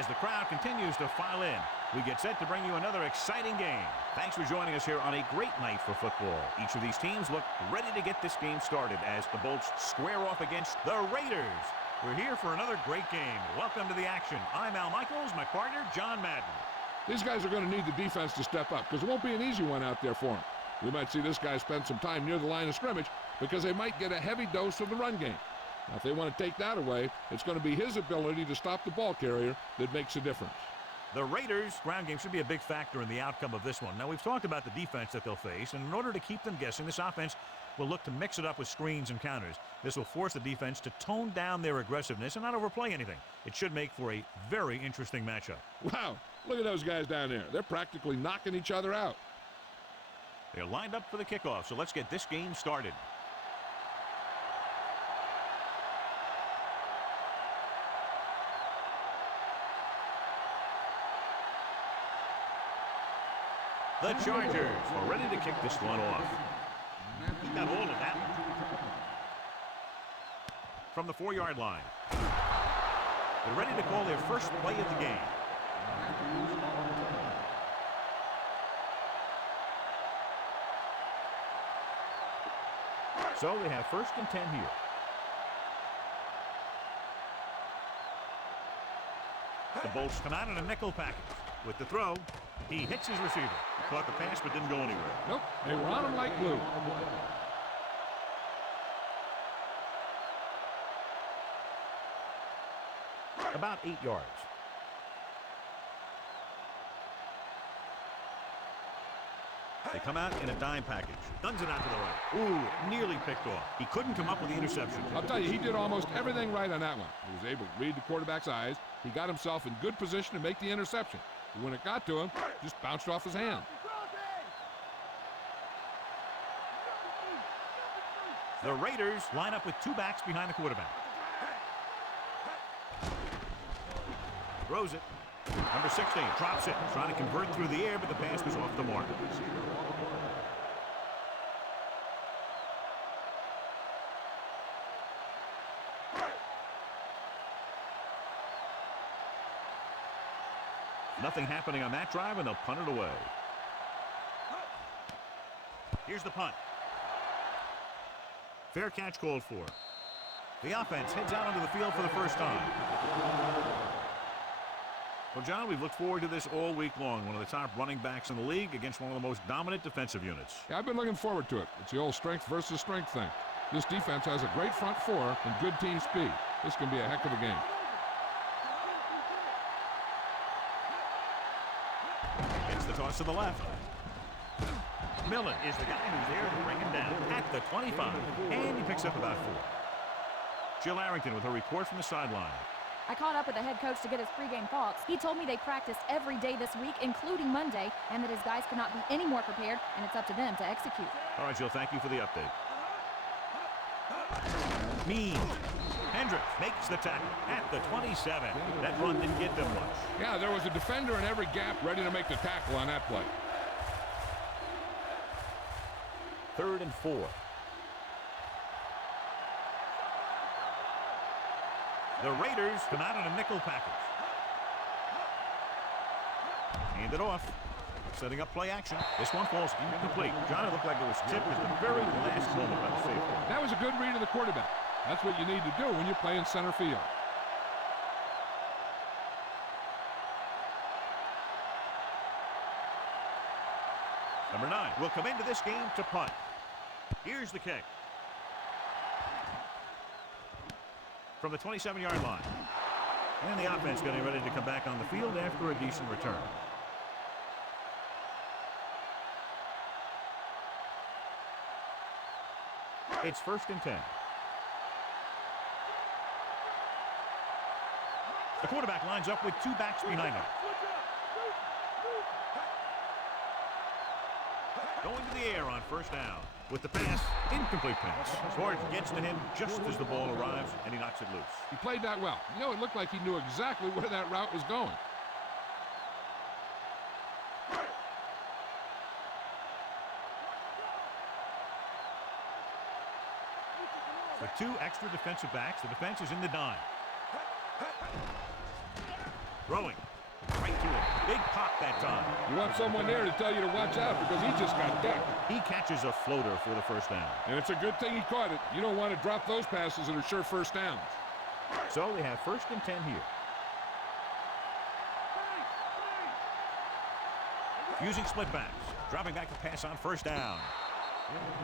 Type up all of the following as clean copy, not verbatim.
as the crowd continues to file in. We get set to bring you another exciting game. Thanks for joining us here on a great night for football. Each of these teams look ready to get this game started as the Bolts square off against the Raiders. We're here for another great game. Welcome to the action. I'm Al Michaels, my partner, John Madden. These guys are going to need the defense to step up because it won't be an easy one out there for them. We might see this guy spend some time near the line of scrimmage because they might get a heavy dose of the run game. Now, if they want to take that away, it's going to be his ability to stop the ball carrier that makes a difference. The Raiders' ground game should be a big factor in the outcome of this one. Now, we've talked about the defense that they'll face, and in order to keep them guessing, this offense will look to mix it up with screens and counters. This will force the defense to tone down their aggressiveness and not overplay anything. It should make for a very interesting matchup. Wow, look at those guys down there. They're practically knocking each other out. They're lined up for the kickoff, so let's get this game started. The Chargers are ready to kick this one off. He got hold of that one. From the 4-yard line. They're ready to call their first play of the game. So they have 1st and 10 here. The Bolts come out in a nickel package. With the throw, he hits his receiver. Caught the pass but didn't go anywhere. Nope, they were on him like glue. About 8 yards. They come out in a dime package. Guns it out to the right. Ooh, nearly picked off. He couldn't come up with the interception. I'll tell you, he did almost everything right on that one. He was able to read the quarterback's eyes. He got himself in good position to make the interception. But when it got to him, it just bounced off his hand. The Raiders line up with 2 backs behind the quarterback. Throws it. Number 16 drops it. Trying to convert through the air, but the pass was off the mark. Nothing happening on that drive, and they'll punt it away. Here's the punt. Fair catch called for. The offense heads out onto the field for the first time. Well, John, we've looked forward to this all week long. One of the top running backs in the league against one of the most dominant defensive units. Yeah, I've been looking forward to it. It's the old strength versus strength thing. This defense has a great front four and good team speed. This can be a heck of a game. Gets the toss to the left. Millen is the guy who's there to bring him down at the 25. And he picks up about 4. Jill Arrington with her report from the sideline. I caught up with the head coach to get his pregame thoughts. He told me they practiced every day this week, including Monday, and that his guys could not be any more prepared, and it's up to them to execute. All right, Jill, thank you for the update. Means. Hendricks makes the tackle at the 27. That run didn't get them much. Yeah, there was a defender in every gap ready to make the tackle on that play. 3rd and 4. The Raiders come out in a nickel package. Hand it off. Setting up play action. This one falls incomplete. John, it looked like it was tipped at the very last moment by the safety. That was a good read of the quarterback. That's what you need to do when you're playing center field. Number 9 will come into this game to punt. Here's the kick. From the 27-yard line. And the offense getting ready to come back on the field after a decent return. It's 1st and 10. The quarterback lines up with 2 backs behind him. Going to the air on 1st down. With the pass, incomplete pass. Gordon gets to him just as the ball arrives, and he knocks it loose. He played that well. You know, it looked like he knew exactly where that route was going. With 2 extra defensive backs, the defense is in the dime. Throwing. Right to it. Big pop that time. You want someone there to tell you to watch out because he just got decked. He catches a floater for the first down. And it's a good thing he caught it. You don't want to drop those passes that are sure first downs. So they have 1st and 10 here. Using split backs. Dropping back to pass on 1st down.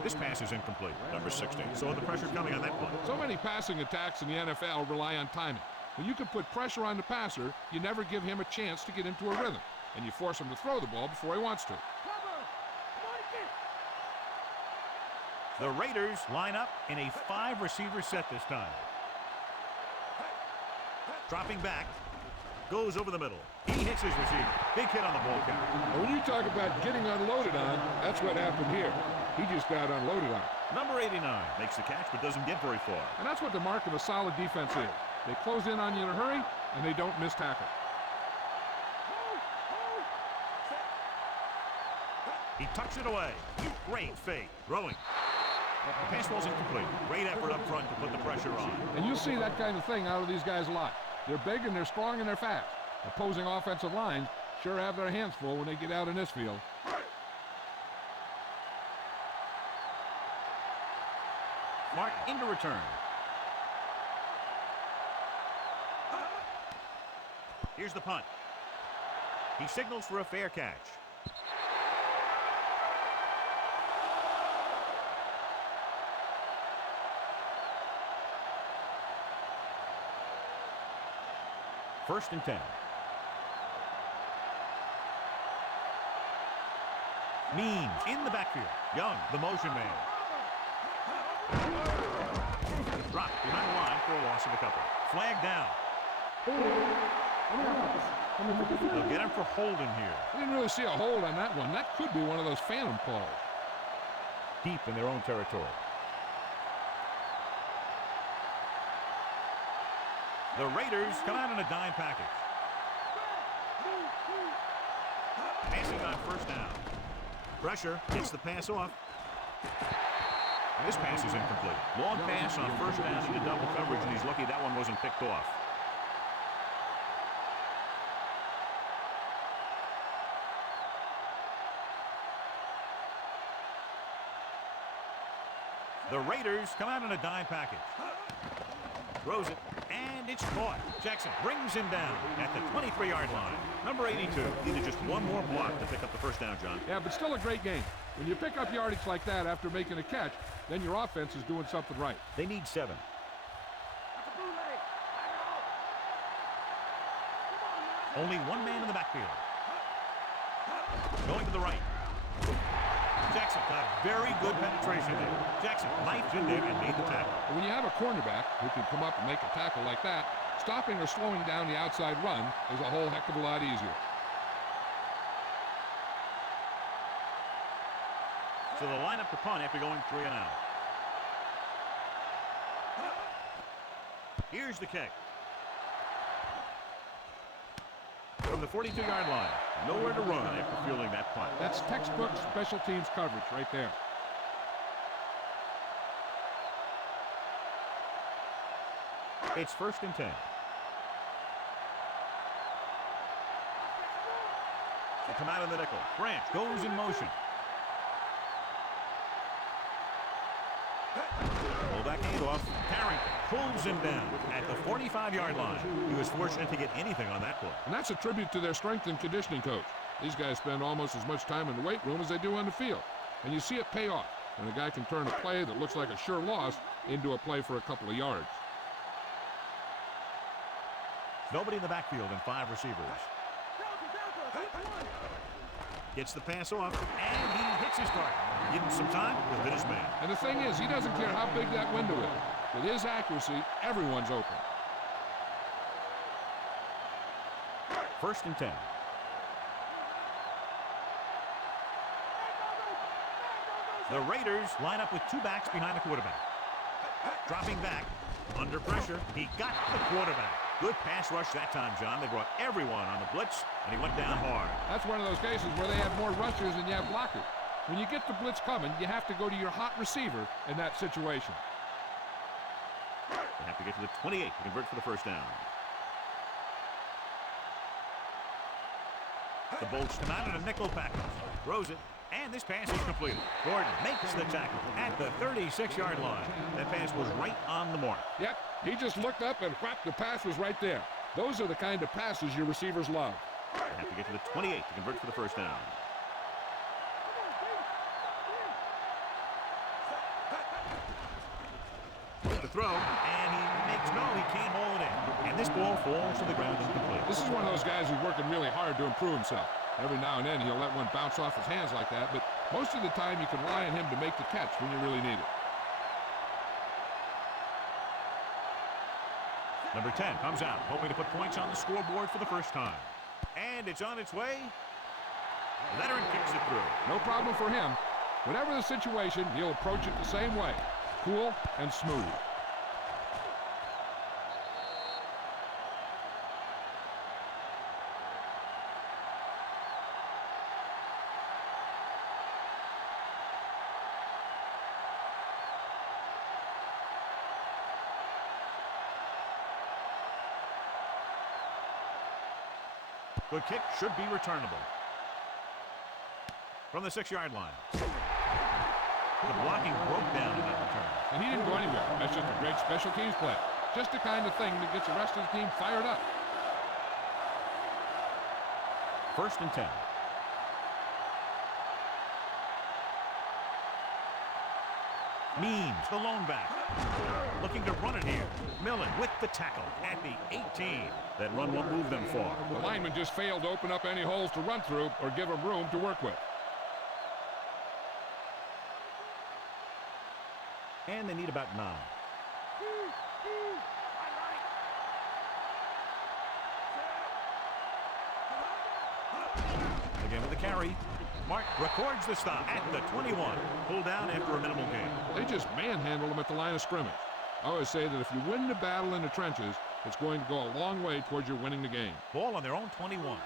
This pass is incomplete. Number 16. So the pressure coming on that one. So many passing attacks in the NFL rely on timing. When you can put pressure on the passer, you never give him a chance to get into a rhythm. And you force him to throw the ball before he wants to. The Raiders line up in a 5-receiver set this time. Dropping back. Goes over the middle. He hits his receiver. Big hit on the ball count. And when you talk about getting unloaded on, that's what happened here. He just got unloaded on. Number 89 makes the catch but doesn't get very far. And that's what the mark of a solid defense is. They close in on you in a hurry, and they don't miss tackle. He tucks it away. Great fake. Throwing. The pass ball's incomplete. Great effort up front to put the pressure on. And you see that kind of thing out of these guys a lot. They're big and they're strong and they're fast. Opposing offensive lines sure have their hands full when they get out in this field. Mark into return. Here's the punt. He signals for a fair catch. First and 10. Means in the backfield. Young, the motion man. Dropped behind the line for a loss of a couple. Flag down. They'll get him for holding here. I didn't really see a hold on that one. That could be one of those phantom calls. Deep in their own territory. The Raiders come out in a dime package. Passing on 1st down. Pressure gets the pass off. This pass is incomplete. Long pass on 1st down into double coverage, and he's lucky that one wasn't picked off. The Raiders come out in a dime package. Throws it, and it's caught. Jackson brings him down at the 23-yard line. Number 82 needed just one more block to pick up the 1st down, John. Yeah, but still a great game. When you pick up yardage like that after making a catch, then your offense is doing something right. They need 7. Only one man in the backfield. Going to the right. Jackson got very good penetration there. Jackson knifed in there and made the tackle. When you have a cornerback who can come up and make a tackle like that, stopping or slowing down the outside run is a whole heck of a lot easier. So they'll line up to punt after going 3 and out. Here's the kick. From the 42-yard line. Nowhere to run after fielding that punt. That's textbook special teams coverage right there. It's 1st and 10. They come out in the nickel. Branch goes in motion. Pullback handoff. Carrington pulls him down at the 45-yard line. He was fortunate to get anything on that play. And that's a tribute to their strength and conditioning coach. These guys spend almost as much time in the weight room as they do on the field. And you see it pay off when a guy can turn a play that looks like a sure loss into a play for a couple of yards. Nobody in the backfield and 5 receivers. Gets the pass off, and he hits his target. Give him some time, he'll hit his man. And the thing is, he doesn't care how big that window is. With his accuracy, everyone's open. 1st and 10. The Raiders line up with 2 backs behind the quarterback. Dropping back, under pressure, he got the quarterback. Good pass rush that time, John. They brought everyone on the blitz, and he went down hard. That's one of those cases where they have more rushers than you have blockers. When you get the blitz coming, you have to go to your hot receiver in that situation. They have to get to the 28 to convert for the 1st down. The Bolts come out in a nickel package. Throws it. And this pass is completed. Gordon makes the tackle at the 36-yard line. That pass was right on the mark. Yep, he just looked up and whack, the pass was right there. Those are the kind of passes your receivers love. They have to get to the 28 to convert for the first down. With the throw, and he can't hold it in. And this ball falls to the ground incomplete. This is one of those guys who's working really hard to improve himself. Every now and then he'll let one bounce off his hands like that, but most of the time you can rely on him to make the catch when you really need it. Number 10 comes out, hoping to put points on the scoreboard for the first time. And it's on its way. Leonard kicks it through. No problem for him. Whatever the situation, he'll approach it the same way. Cool and smooth. Good kick, should be returnable. From the 6-yard line. The blocking broke down in that return. And he didn't go anywhere. That's just a great special teams play. Just the kind of thing that gets the rest of the team fired up. First and 10. Means the lone back. Looking to run it here. Millen with the tackle at the 18. That run won't move them far. The lineman just failed to open up any holes to run through or give him room to work with. And they need about 9. Again with the carry. Mark records the stop at the 21. Pulled down after a minimal gain. They just manhandled him at the line of scrimmage. I always say that if you win the battle in the trenches, it's going to go a long way towards your winning the game. Ball on their own 21.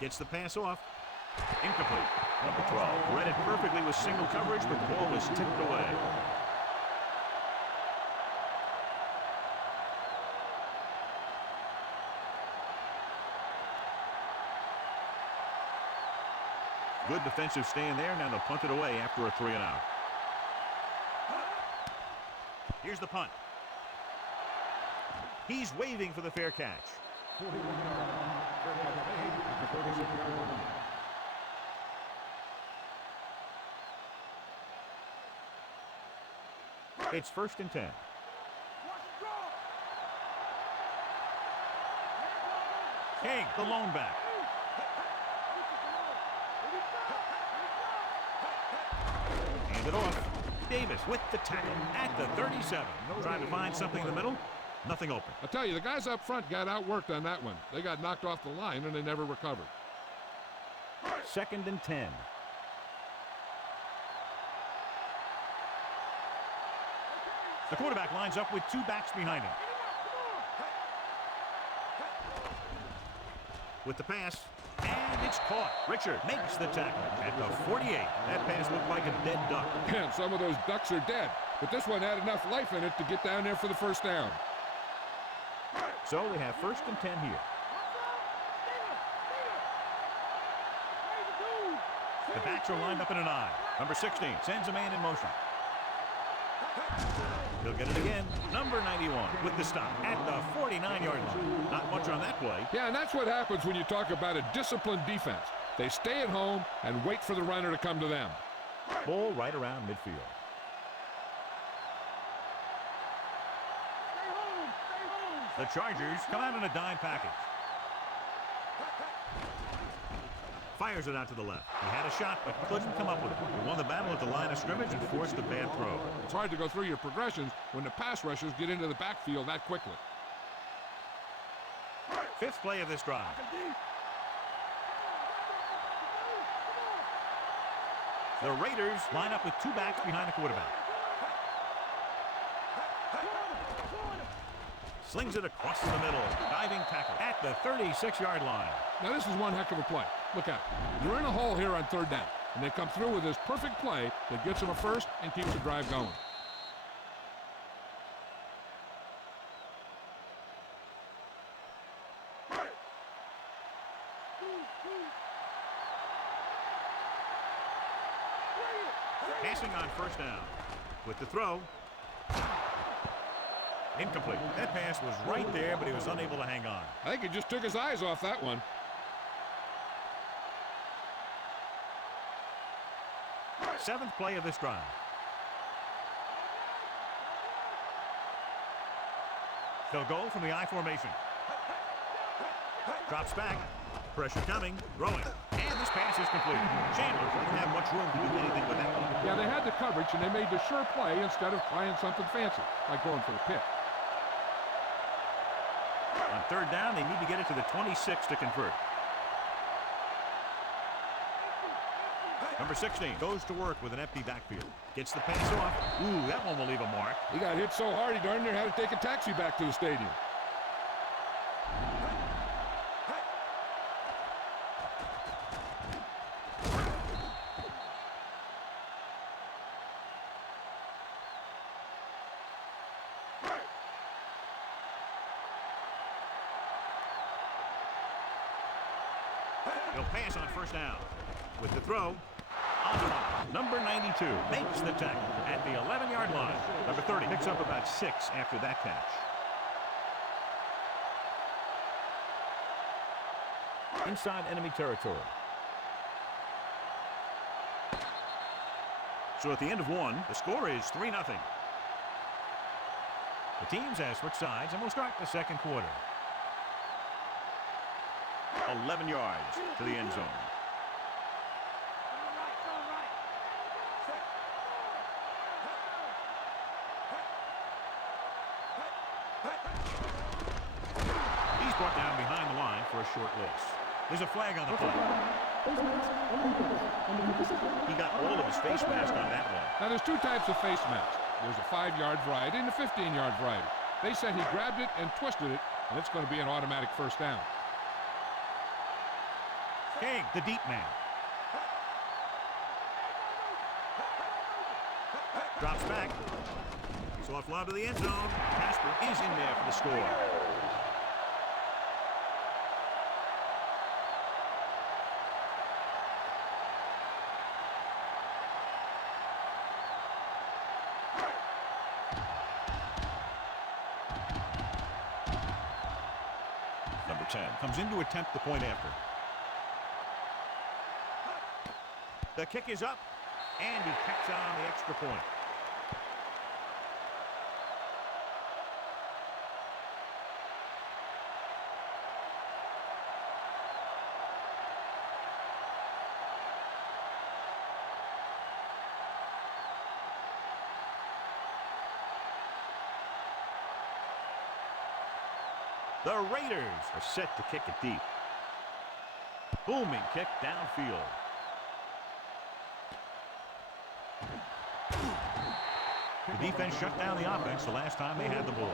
Gets the pass off. Incomplete. Number 12 read it perfectly with single coverage, but the ball was tipped away. Good defensive stand there. Now they'll punt it away after a 3-and-out. Here's the punt. He's waving for the fair catch. 41 yards. It's first and 10. King, the lone back. Hand it off. Davis with the tackle at the 37. Trying to find something in the middle. Nothing open. I tell you, the guys up front got outworked on that one. They got knocked off the line and they never recovered. Second and 10. The quarterback lines up with 2 backs behind him. With the pass, and it's caught. Richard makes the tackle at the 48. That pass looked like a dead duck. Man, some of those ducks are dead, but this one had enough life in it to get down there for the first down. So they have first and 10 here. The backs are lined up in an I. Number 16 sends a man in motion. He'll get it again. Number 91 with the stop at the 49-yard line. Not much on that play. Yeah, and that's what happens when you talk about a disciplined defense. They stay at home and wait for the runner to come to them. Ball right around midfield. The Chargers come out in a dime package. Fires it out to the left. He had a shot, but couldn't come up with it. He won the battle at the line of scrimmage and forced a bad throw. It's hard to go through your progressions when the pass rushers get into the backfield that quickly. 5th play of this drive. The Raiders line up with 2 backs behind the quarterback. Slings it across the middle. Diving tackle at the 36-yard line. Now this is one heck of a play. Look out. You're in a hole here on 3rd down. and they come through with this perfect play that gets them a first and keeps the drive going. Passing on first down. With the throw. Incomplete. That pass was right there, but he was unable to hang on. I think he just took his eyes off that one. Seventh play of this drive. They'll go from the I formation. Drops back. Pressure coming. Throwing. And this pass is complete. Chandler didn't have much room to do anything with that one. Yeah, they had the coverage, and they made the sure play instead of trying something fancy, like going for the pick. On third down, they need to get it to the 26 to convert. Number 16 goes to work with an empty backfield. Gets the pass off. Ooh, that one will leave a mark. He got hit so hard he darn near had to take a taxi back to the stadium. He'll pass on first down. With the throw. On the line. Number 92 makes the tackle at the 11-yard line. Number 30 picks up about 6 after that catch. Inside enemy territory. So at the end of one, the score is 3-0. The teams have switched sides, and we'll start the second quarter. 11 yards to the end zone. He's brought down behind the line for a short loss. There's a flag on the play. He got all of his face mask on that one. Now, there's 2 types of face masks. There's a 5-yard variety and a 15-yard variety. They said he grabbed it and twisted it, and it's going to be an automatic first down. King, the deep man. Drops back. Soft lob to the end zone. Casper is in there for the score. Number 10 comes in to attempt the point after. The kick is up, and he tacks on the extra point. The Raiders are set to kick it deep. Booming kick downfield. The defense shut down the offense the last time they had the ball.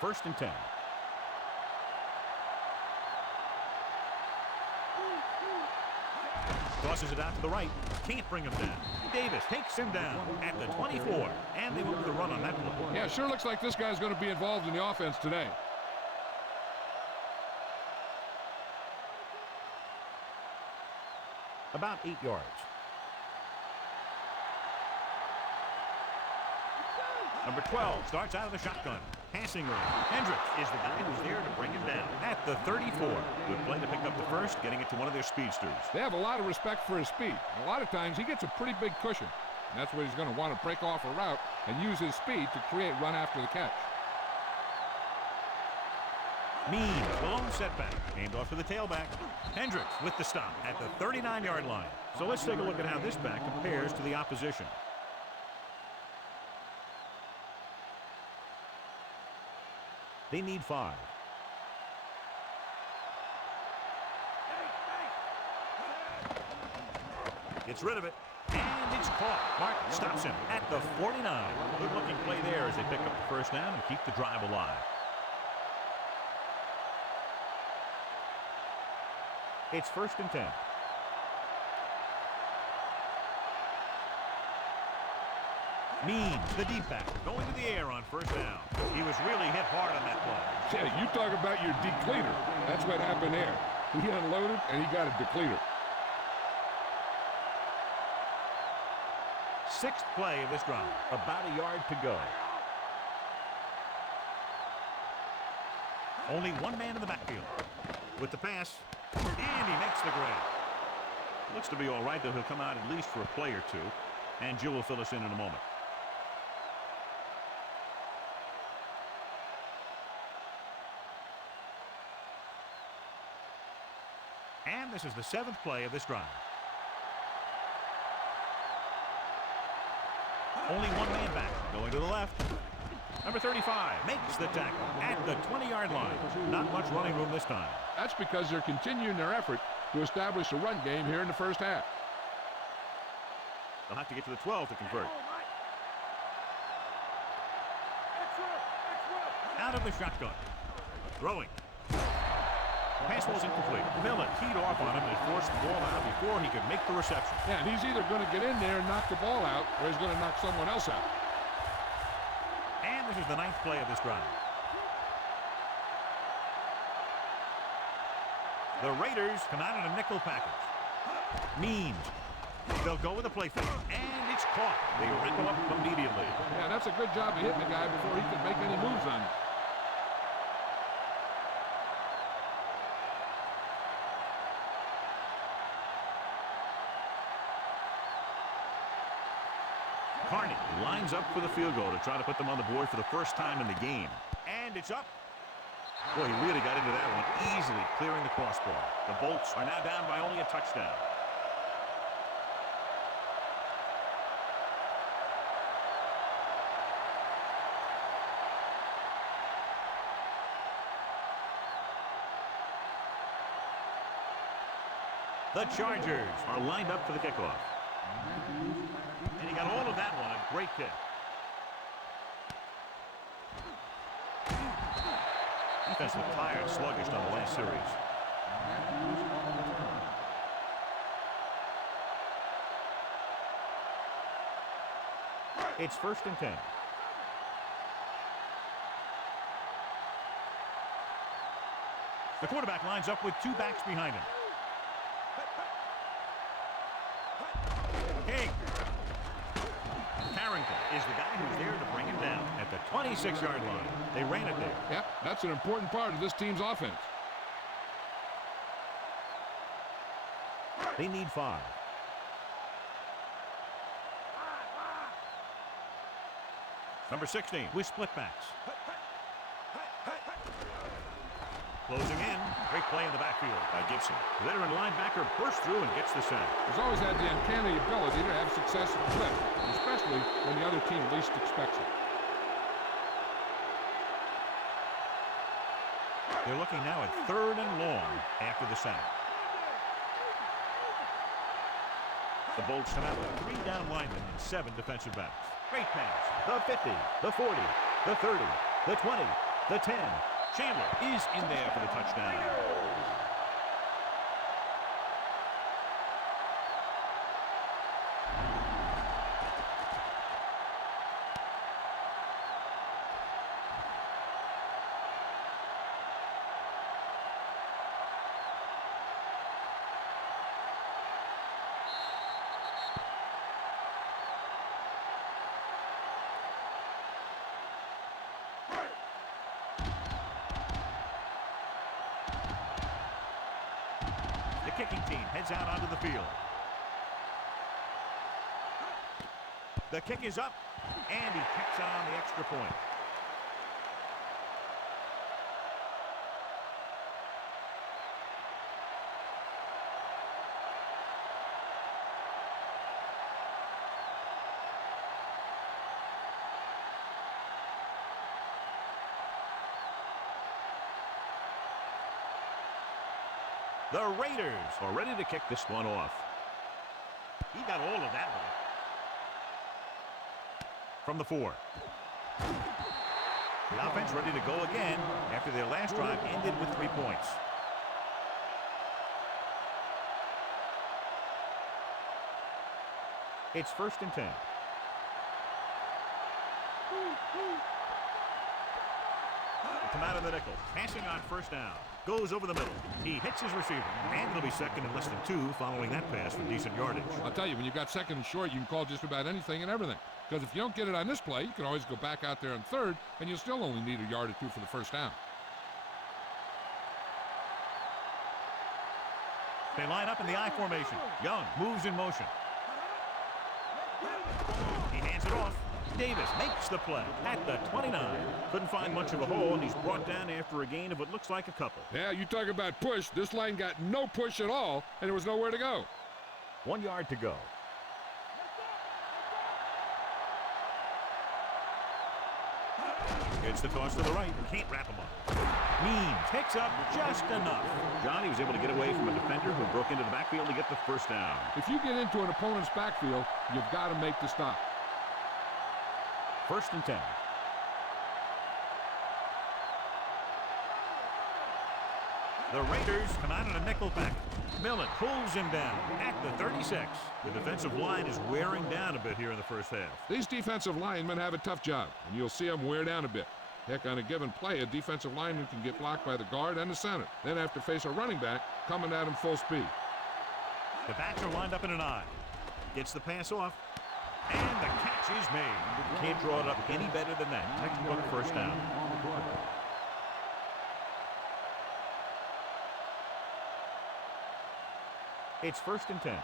First and 10. Tosses it out to the right. Can't bring him down. Davis takes him down at the 24. And they move the run on that play. Yeah, sure looks like this guy's going to be involved in the offense today. About 8 yards. Number 12 starts out of the shotgun. Passing room. Hendricks is the guy who's there to bring him down at the 34. Good play to pick up the first, getting it to one of their speedsters. They have a lot of respect for his speed. A lot of times he gets a pretty big cushion. And that's what he's going to want to break off a route and use his speed to create run after the catch. Mean, the lone setback. Aimed off to the tailback. Hendricks with the stop at the 39-yard line. So let's take a look at how this back compares to the opposition. They need 5. Gets rid of it. And it's caught. Martin stops him at the 49. Good looking play there as they pick up the first down and keep the drive alive. It's 1st and 10. Means, the deep back, going to the air on 1st down. He was really hit hard on that play. Yeah, you talk about your depleter. That's what happened there. He unloaded, and he got a depleter. 6th play of this drive. About a yard to go. Only one man in the backfield. With the pass, and he makes the grab. Looks to be all right, though he'll come out at least for a play or two. And Jill will fill us in a moment. And this is the 7th play of this drive. Only one man back, going to the left. Number 35 makes the tackle at the 20-yard line. Not much running room this time. That's because they're continuing their effort to establish a run game here in the first half. They'll have to get to the 12 to convert. Out of the shotgun. Throwing. Pass was incomplete. Miller keyed off on him and forced the ball out before he could make the reception. Yeah, and he's either going to get in there and knock the ball out, or he's going to knock someone else out. And this is the 9th play of this drive. The Raiders come out in a nickel package. Means. They'll go with a play fake, and it's caught. They wrap him up immediately. Yeah, that's a good job of hitting the guy before he can make any moves on it. Carney lines up for the field goal to try to put them on the board for the first time in the game. And it's up. Boy, he really got into that one, easily clearing the crossbar. The Bolts are now down by only a touchdown. The Chargers are lined up for the kickoff. And he got all of that one. A great kick. Defense looked tired, sluggish on the last series. It's 1st and 10. The quarterback lines up with 2 backs behind him. King. Carrington is the guy who's there to bring him down at the 26-yard line. They ran it there. Yep, that's an important part of this team's offense. They need 5. Number 16 with split backs. Closing in. Great play in the backfield by Gibson. Veteran linebacker bursts through and gets the sack. He's always had the uncanny ability to have success at the clip, especially when the other team least expects it. They're looking now at 3rd and long after the sack. The Bolts come out with 3 down linemen and 7 defensive backs. Great pass. The 50, the 40, the 30, the 20, the 10. Chandler is in there for the touchdown. The kicking team heads out onto the field. The kick is up, and he kicks on the extra point. The Raiders are ready to kick this one off. He got all of that one. From the 4. The offense ready to go again after their last drive ended with 3 points. It's 1st and 10. Come out of the nickel. Passing on 1st down. Goes over the middle. He hits his receiver. And it'll be 2nd and less than 2 following that pass for decent yardage. I'll tell you, when you've got 2nd and short, you can call just about anything and everything. Because if you don't get it on this play, you can always go back out there on 3rd, and you'll still only need a yard or 2 for the 1st down. They line up in the I formation. Young moves in motion. He hands it off. Davis makes the play at the 29. Couldn't find much of a hole, and he's brought down after a gain of what looks like a couple. Yeah, you talk about push. This line got no push at all, and there was nowhere to go. 1 yard to go. It's the toss to the right. Can't wrap him up. Means picks up just enough. Johnny was able to get away from a defender who broke into the backfield to get the 1st down. If you get into an opponent's backfield, you've got to make the stop. 1st and 10. The Raiders come out in a nickel package. Millen pulls him down at the 36. The defensive line is wearing down a bit here in the 1st half. These defensive linemen have a tough job, and you'll see them wear down a bit. Heck, on a given play, a defensive lineman can get blocked by the guard and the center, then have to face a running back coming at him full speed. The backs are lined up in an I. Gets the pass off, and the catch is made. Can't draw it up any better than that. Textbook 1st down. It's 1st and 10.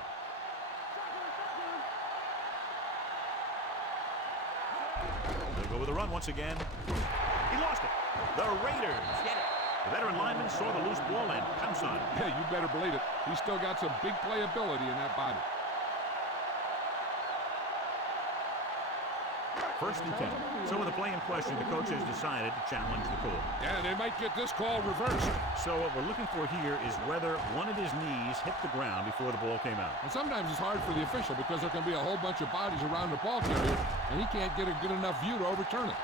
They go with a run once again. He lost it. The Raiders get it. The veteran lineman saw the loose ball and pounced on it. Yeah, you better believe it. He's still got some big playability in that body. 1st and 10. So with the play in question, the coach has decided to challenge the call. Yeah, they might get this call reversed. So what we're looking for here is whether one of his knees hit the ground before the ball came out. And sometimes it's hard for the official because there can be a whole bunch of bodies around the ball carrier, and he can't get a good enough view to overturn it.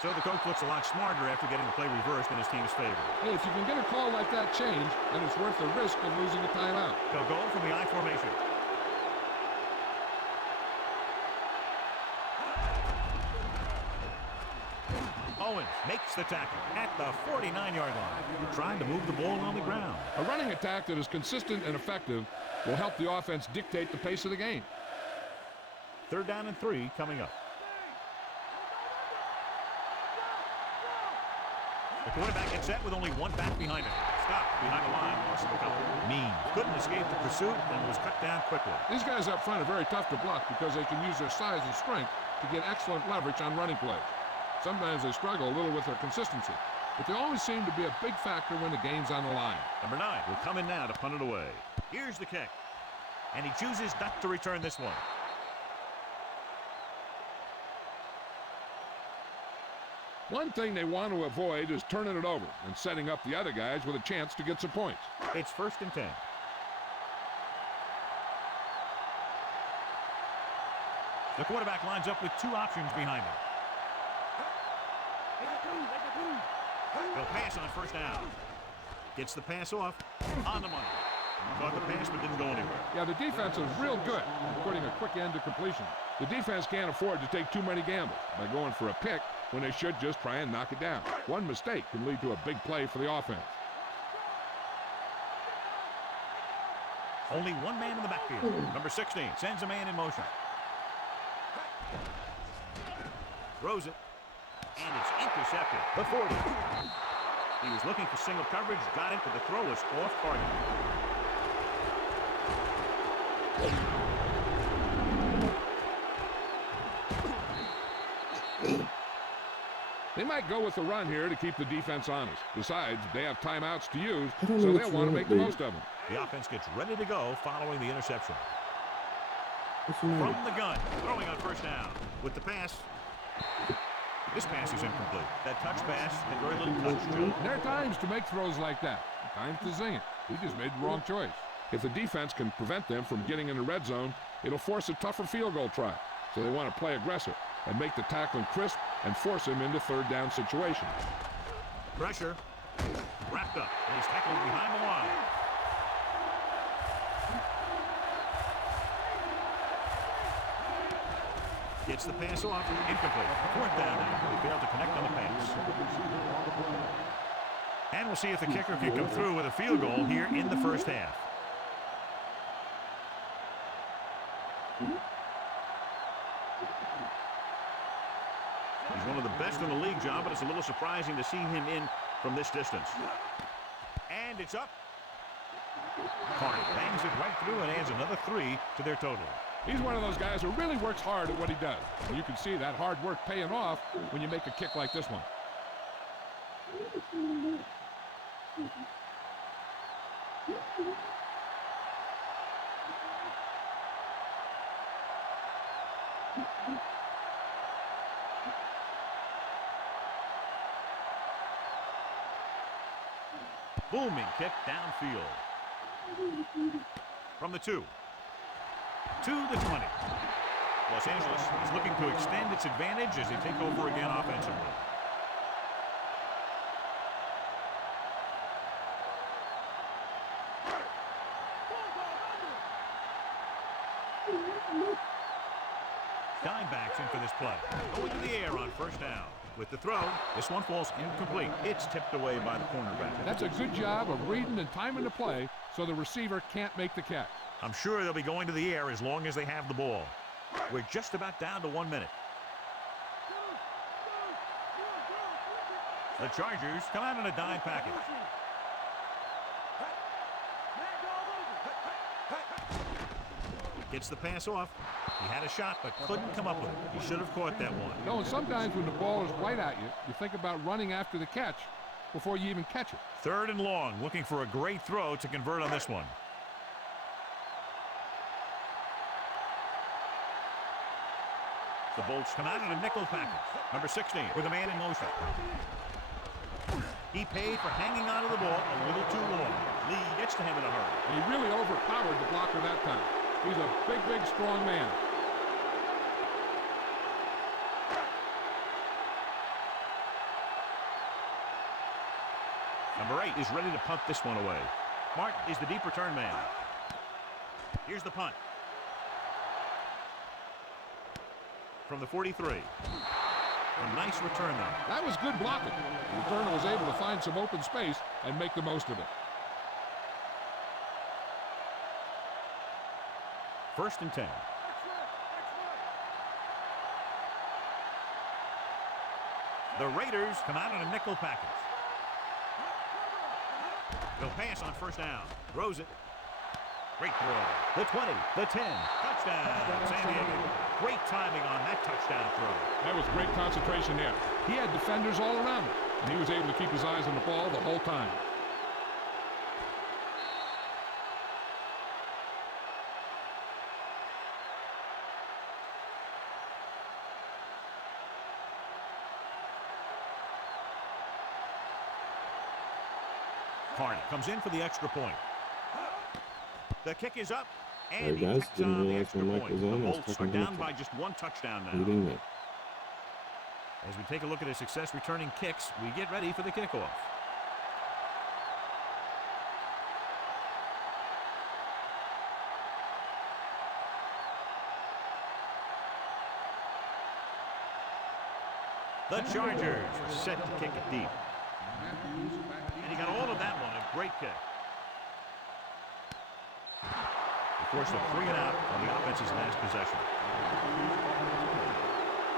So the coach looks a lot smarter after getting the play reversed in his team's favor. Hey, if you can get a call like that changed, then it's worth the risk of losing a timeout. They'll go from the I formation. Owens makes the tackle at the 49-yard line, trying to move the ball on the ground. A running attack that is consistent and effective will help the offense dictate the pace of the game. 3rd down and 3 coming up. The quarterback gets set with only one back behind him. Stopped behind the line, lost the couple. Means couldn't escape the pursuit and was cut down quickly. These guys up front are very tough to block because they can use their size and strength to get excellent leverage on running plays. Sometimes they struggle a little with their consistency, but they always seem to be a big factor when the game's on the line. Number 9 will come in now to punt it away. Here's the kick, and he chooses not to return this one. One thing they want to avoid is turning it over and setting up the other guys with a chance to get some points. It's 1st and 10. The quarterback lines up with 2 options behind him. He'll pass on 1st down. Gets the pass off on the money. Caught the pass but didn't go anywhere. Yeah, the defense is real good at putting a quick end to completion. The defense can't afford to take too many gambles by going for a pick when they should just try and knock it down. One mistake can lead to a big play for the offense. Only one man in the backfield. Number 16 sends a man in motion. Throws it, and it's intercepted. The 40. He was looking for single coverage, got it, but the throw was off target. They might go with the run here to keep the defense honest. Besides, they have timeouts to use, so they'll want to make the most of them. The offense gets ready to go following the interception. From the gun, throwing on 1st down. With the pass, this pass is incomplete. That touch pass had very little touch, Joe. There are times to make throws like that. Times to zing it. He just made the wrong choice. If the defense can prevent them from getting in the red zone, it'll force a tougher field goal try. So they want to play aggressive and make the tackling crisp and force him into third down situations. Pressure. Wrapped up. And he's tackled behind the line. Gets the pass off. Incomplete. Fourth down now. He failed to connect on the pass. And we'll see if the kicker can come through with a field goal here in the first half. He's one of the best in the league, John, but it's a little surprising to see him in from this distance. And it's up. Carney bangs it right through and adds another 3 to their total. He's one of those guys who really works hard at what he does. And you can see that hard work paying off when you make a kick like this one. Booming kick downfield. From the 2. To the 20. Los Angeles is looking to extend its advantage as they take over again offensively. Dimebacks in for this play. Going to the air on first down. With the throw, this one falls incomplete. It's tipped away by the cornerback. That's a good job of reading and timing the play so the receiver can't make the catch. I'm sure they'll be going to the air as long as they have the ball. We're just about down to 1 minute. The Chargers come out in a dime package. Gets the pass off. He had a shot, but couldn't come up with it. He should have caught that one. No, and sometimes when the ball is right at you, you think about running after the catch before you even catch it. 3rd and long, looking for a great throw to convert on this one. The Bolts come out in a nickel package. Number 16 with a man in motion. He paid for hanging onto the ball a little too long. Lee gets to him in a hurry. And he really overpowered the blocker that time. He's a big, big, strong man. Number 8 is ready to punt this one away. Martin is the deep return man. Here's the punt. From the 43. A nice return there. That was good blocking. The returner was able to find some open space and make the most of it. 1st and 10. The Raiders come out in a nickel package. They'll pass on first down. Throws it. Great throw. The 20, the 10. Touchdown, San Diego. Great timing on that touchdown throw. That was great concentration there. He had defenders all around him, and he was able to keep his eyes on the ball the whole time. Carney comes in for the extra point. The kick is up, and Hey he guys, tacks didn't on the realize extra my mic point. was The on. I was Bolts are talking down about by just 1 touchdown now. eating it. As we take a look at his success returning kicks, we get ready for the kickoff. The Chargers are set to kick it deep. And he got all of that one, a great kick. They forced a 3 and out on the offense's last possession.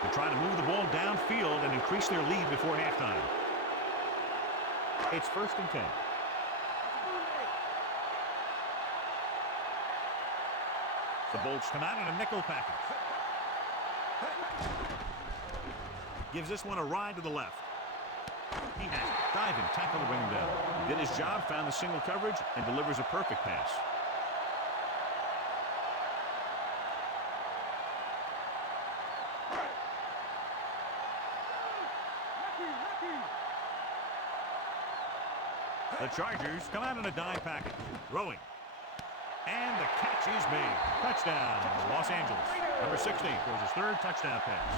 They're trying to move the ball downfield and increase their lead before halftime. It's 1st and 10. The Bolts come out in a nickel package. Gives this one a ride to the left. He has it. Diving tackle to bring him down. He did his job, found the single coverage, and delivers a perfect pass. The Chargers come out in a dime package. Throwing. And the catch is made. Touchdown, Los Angeles. Number 16 throws his third touchdown pass.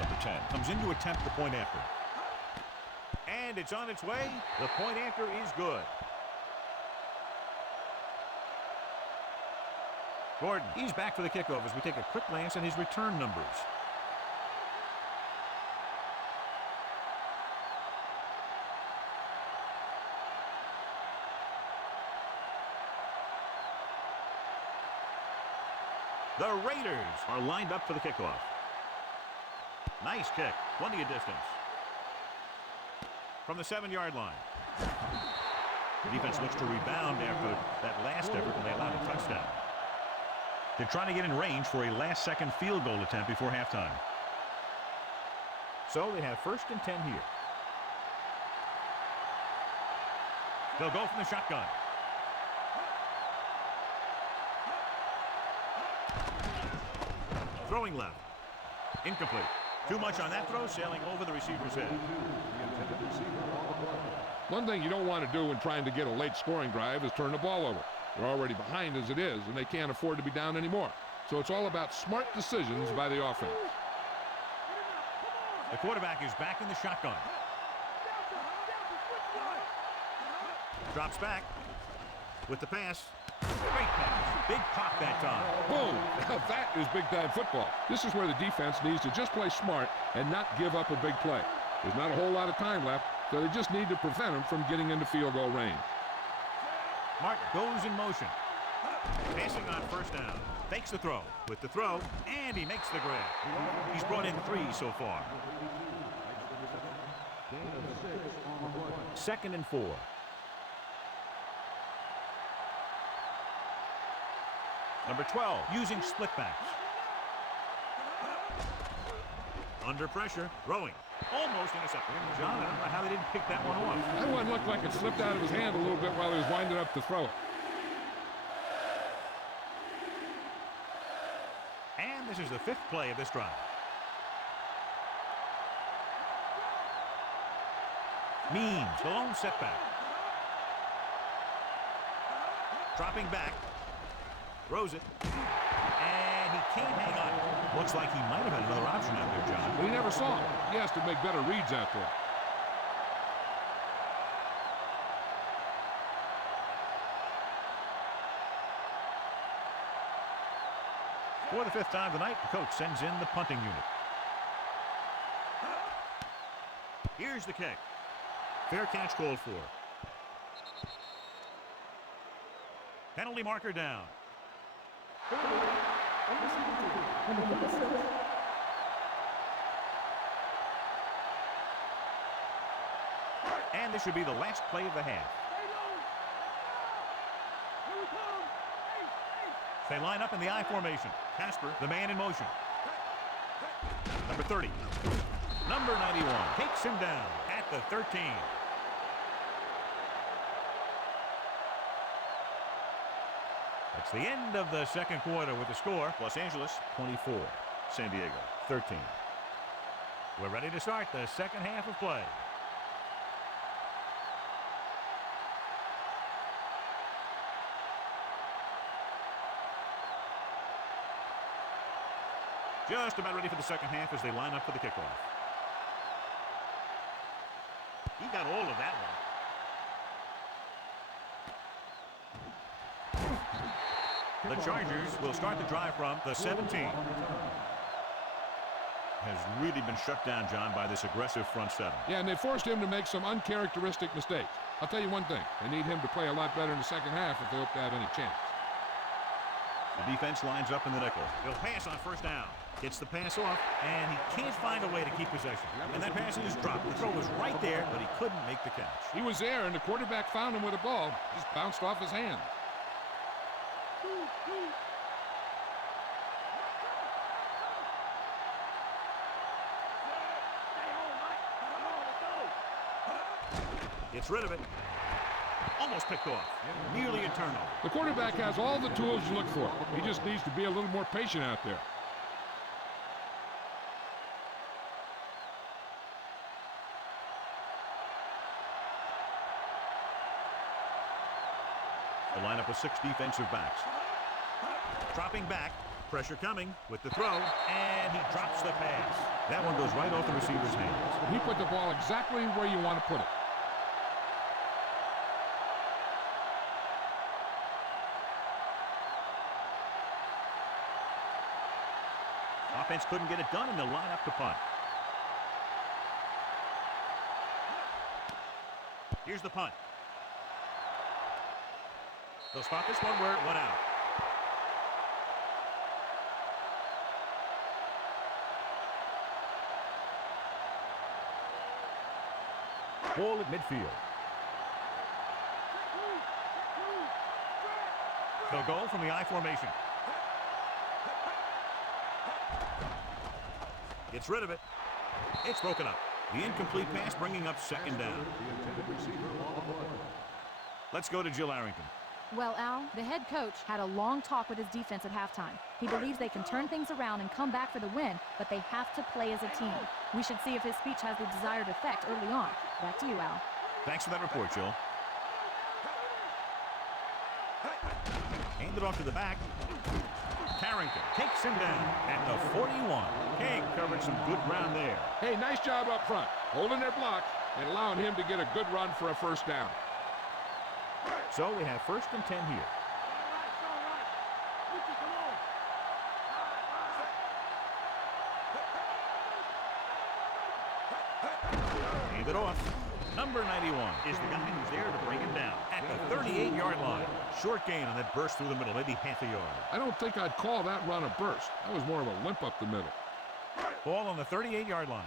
Number 10 comes in to attempt the point after. And it's on its way. The point after is good. Gordon, he's back for the kickoff as we take a quick glance at his return numbers. The Raiders are lined up for the kickoff. Nice kick. Plenty of distance. From the 7-yard line. The defense looks to rebound after that last effort when they allowed a touchdown. They're trying to get in range for a last-second field goal attempt before halftime. So they have 1st and 10 here. They'll go from the shotgun. Throwing left. Incomplete. Too much on that throw, sailing over the receiver's head. One thing you don't want to do when trying to get a late scoring drive is turn the ball over. They're already behind as it is, and they can't afford to be down anymore. So it's all about smart decisions by the offense. The quarterback is back in the shotgun. Drops back with the pass. Great pass. Big pop that time. Boom! Now that is big-time football. This is where the defense needs to just play smart and not give up a big play. There's not a whole lot of time left, so they just need to prevent them from getting into field goal range. Mark goes in motion. Passing on 1st down. Fakes the throw. With the throw, and he makes the grab. He's brought in 3 so far. 2nd and 4. Number 12, using split backs. Under pressure, throwing. Almost intercepted. John, I don't know how they didn't pick that one off. That one looked like it slipped out of his hand a little bit while he was winding up to throw it. And this is the 5th play of this drive. Means the lone setback. Dropping back. Throws it. And he can't hang on. Looks like he might have had another option out there, John. But he never saw him. He has to make better reads out there. For the 5th time tonight, the coach sends in the punting unit. Here's the kick. Fair catch called for. Penalty marker down. And this should be the last play of the half. They line up in the I formation. Casper, the man in motion. Number 30. Number 91 takes him down at the 13. That's the end of the 2nd quarter with the score. Los Angeles 24, San Diego 13. We're ready to start the 2nd half of play. Just about ready for the 2nd half as they line up for the kickoff. He got all of that one. The Chargers will start the drive from the 17. Has really been shut down, John, by this aggressive front 7. Yeah, and they forced him to make some uncharacteristic mistakes. I'll tell you one thing. They need him to play a lot better in the 2nd half if they hope to have any chance. The defense lines up in the nickel. He'll pass on 1st down. Gets the pass off, and he can't find a way to keep possession. And that pass is dropped. The throw was right there, but he couldn't make the catch. He was there, and the quarterback found him with a ball. Just bounced off his hand. Gets rid of it. Almost picked off. Nearly a turnover. The quarterback has all the tools you look for. He just needs to be a little more patient out there. A lineup of 6 defensive backs. Dropping back. Pressure coming with the throw. And he drops the pass. That one goes right off the receiver's hands. He put the ball exactly where you want to put it. Offense couldn't get it done, and they'll line up to punt. Here's the punt. They'll spot this one where it went out. Ball at midfield. They'll go from the I formation. Gets rid of it. It's broken up. The incomplete pass bringing up second down. Let's go to Jill Arrington. Well, Al, the head coach had a long talk with his defense at halftime. He believes they can turn things around and come back for the win, but they have to play as a team. We should see if his speech has the desired effect early on. Back to you, Al. Thanks for that report, Jill. Hand it off to the back. Carrington takes him down at the 41. King covered some good ground there. Hey, nice job up front, holding their block and allowing him to get a good run for a first down. So we have 1st and 10 here. Hand it off. Number 91 is the guy who's there to bring it down at the 38-yard line. Short gain on that burst through the middle, maybe half a yard. I don't think I'd call that run a burst. That was more of a limp up the middle. Ball on the 38-yard line.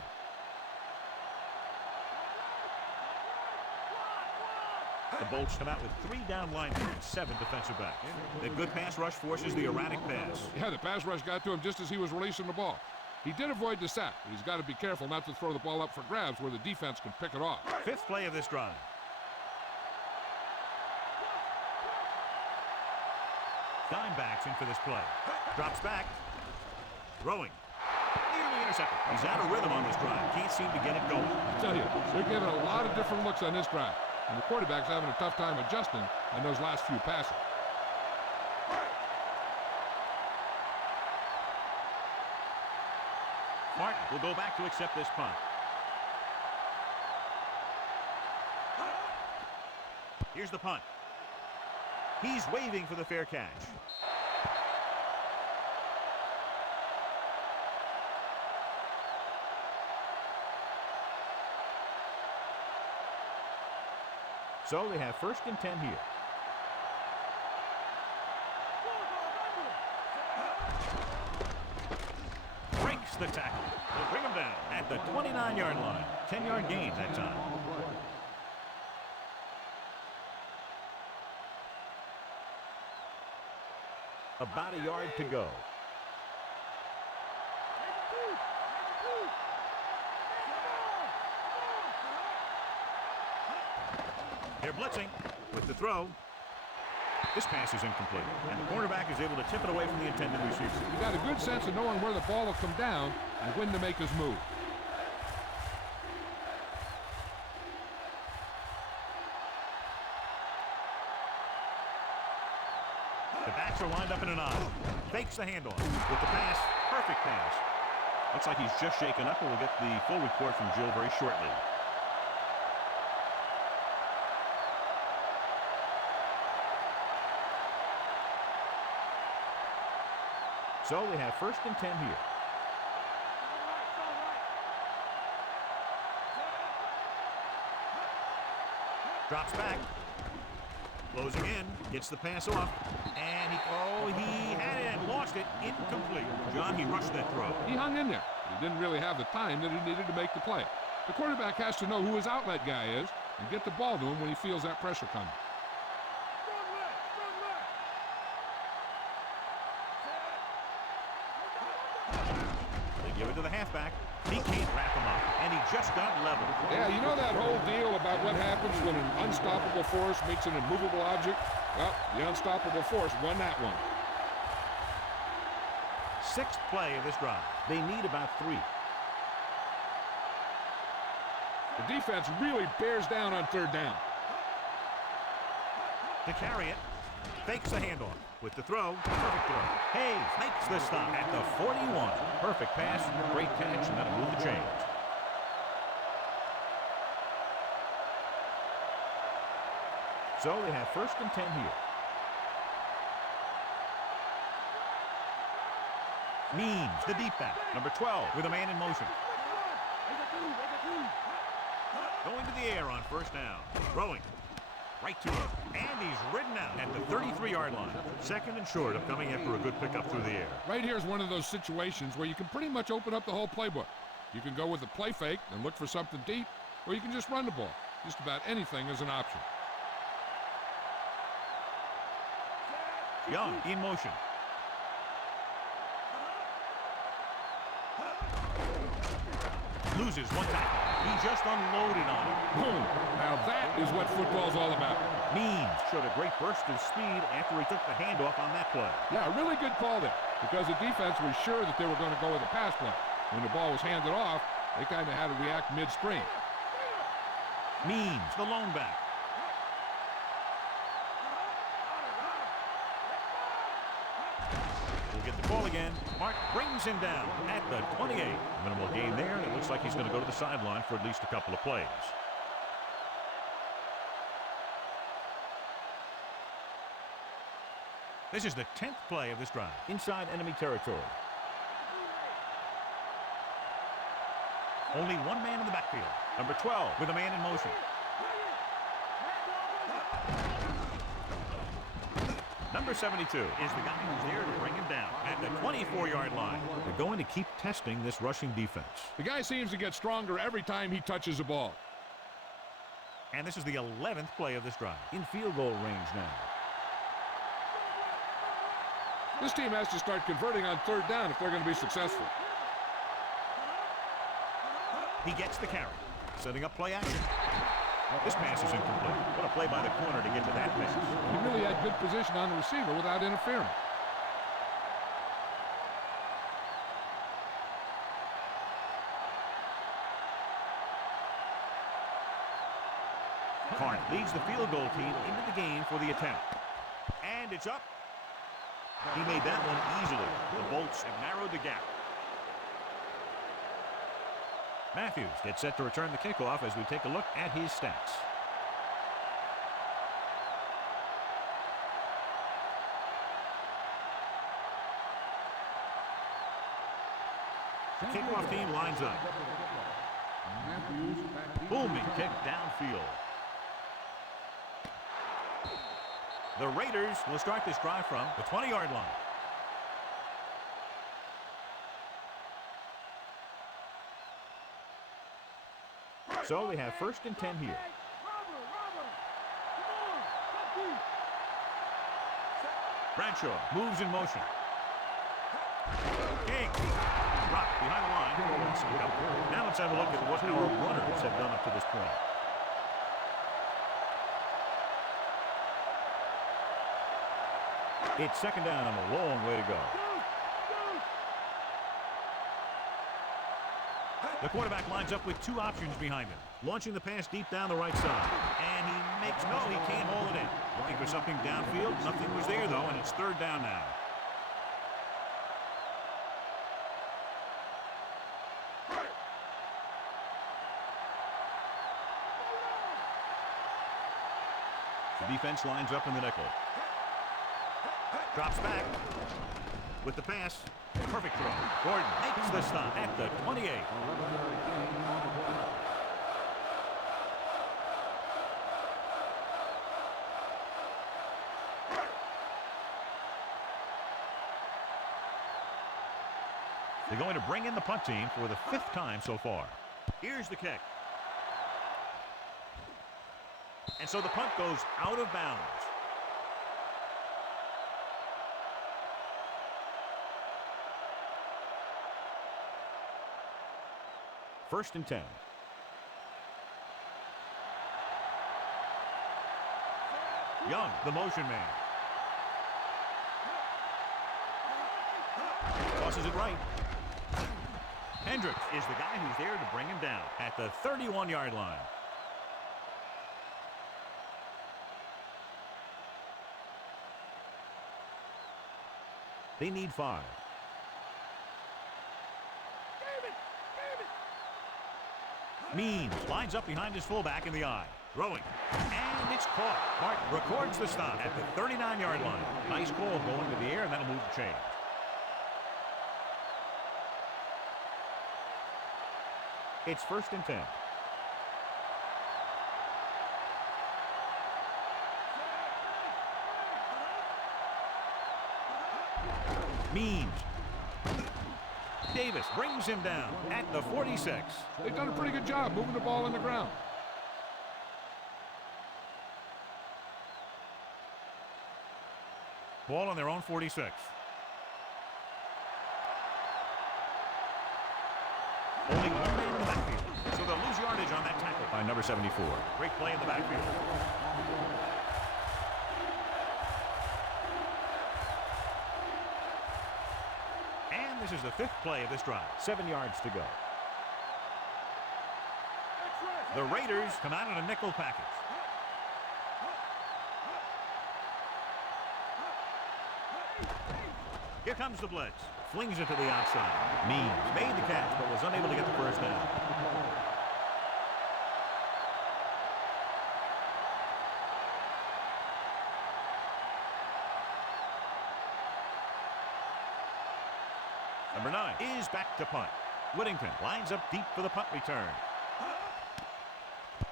The Bolts come out with 3 down linemen and 7 defensive backs. The good pass rush forces the erratic pass. Yeah, the pass rush got to him just as he was releasing the ball. He did avoid the sack, but he's got to be careful not to throw the ball up for grabs where the defense can pick it off. 5th play of this drive. Dimebacks in for this play. Drops back. Throwing. Nearly intercepted. He's out of rhythm on this drive. Can't seem to get it going. I tell you, they're giving a lot of different looks on this drive. And the quarterback's having a tough time adjusting on those last few passes. Martin will go back to accept this punt. Here's the punt. He's waving for the fair catch. So they have 1st and 10 here. Breaks the tackle. They'll bring him down at the 29-yard line. 10-yard gain that time. About a yard to go. They're blitzing with the throw. This pass is incomplete, and the cornerback is able to tip it away from the intended receiver. He got a good sense of knowing where the ball will come down and when to make his move. The backs are lined up in an I. Fakes the handoff with the pass. Perfect pass. Looks like he's just shaken up, and we'll get the full report from Jill very shortly. So we have 1st and 10 here. Drops back. Closing in. Gets the pass off. And he had it and lost it. Incomplete. John, he rushed that throw. He hung in there. He didn't really have the time that he needed to make the play. The quarterback has to know who his outlet guy is and get the ball to him when he feels that pressure coming. Give it to the halfback. He can't wrap him up, and he just got leveled. Yeah, you know that whole deal about what happens when an unstoppable force meets an immovable object? Well, the unstoppable force won that one. Sixth play of this drive. They need about 3. The defense really bears down on third down. To carry it. Fakes the handoff. With the throw. Perfect throw. Hayes makes the stop at the 41. Perfect pass. Great catch, and that'll move the chains. So they have 1st and 10 here. Means the deep back. Number 12 with a man in motion. Going to the air on 1st down. Throwing. Right to him. And he's ridden out at the 33-yard line. 2nd and short of coming after a good pickup through the air. Right here is one of those situations where you can pretty much open up the whole playbook. You can go with a play fake and look for something deep, or you can just run the ball. Just about anything is an option. Young in motion. Loses one tackle. He just unloaded on him. Boom. Now that is what football's all about. Means showed a great burst of speed after he took the handoff on that play. Yeah, a really good call there, because the defense was sure that they were going to go with a pass play. When the ball was handed off, they kind of had to react midstream. Means the lone back. We'll get the call again. Mark brings him down at the 28. Minimal gain there, and it looks like he's going to go to the sideline for at least a couple of plays. This is the 10th play of this drive. Inside enemy territory. Only one man in the backfield. Number 12 with a man in motion. Number 72 is the guy who's there to bring him down at the 24-yard line. They're going to keep testing this rushing defense. The guy seems to get stronger every time he touches the ball. And this is the 11th play of this drive. In field goal range now. This team has to start converting on third down if they're going to be successful. He gets the carry. Setting up play action. This pass is incomplete. What a play by the corner to get to that miss. He really had good position on the receiver without interfering. Carn leads the field goal team into the game for the attempt. And it's up. He made that one easily. The Bolts have narrowed the gap. Matthews gets set to return the kickoff as we take a look at his stats. The kickoff team lines up. Booming kick downfield. The Raiders will start this drive from the 20-yard line. So they have 1st and 10 here. Bradshaw moves in motion. King dropped behind the line. Now let's have a look at what our runners have done up to this point. It's 2nd down and a long way to go. The quarterback lines up with 2 options behind him. Launching the pass deep down the right side. And he makes no, he can't hold it in. Looking for something downfield. Nothing was there, though, and it's 3rd down now. The defense lines up in the nickel. Drops back with the pass. Perfect throw. Gordon makes the stop at the 28. They're going to bring in the punt team for the 5th time so far. Here's the kick. And so the punt goes out of bounds. First and 10. Young, the motion man. Tosses it right. Hendricks is the guy who's there to bring him down at the 31-yard line. They need 5. Means lines up behind his fullback in the eye. Throwing. And it's caught. Mark records the stop at the 39-yard line. Nice call going to the air, and that'll move the chains. It's first and 10. Means. Davis brings him down at the 46. They've done a pretty good job moving the ball on the ground. Ball on their own 46. Only one man in the backfield. So they'll lose yardage on that tackle by number 74. Great play in the backfield. And this is the 5th play of this drive. 7 yards to go. The Raiders come out in a nickel package. Here comes the blitz. Flings it to the outside. Means made the catch, but was unable to get the first down. Number 9 is back to punt. Whittington lines up deep for the punt return.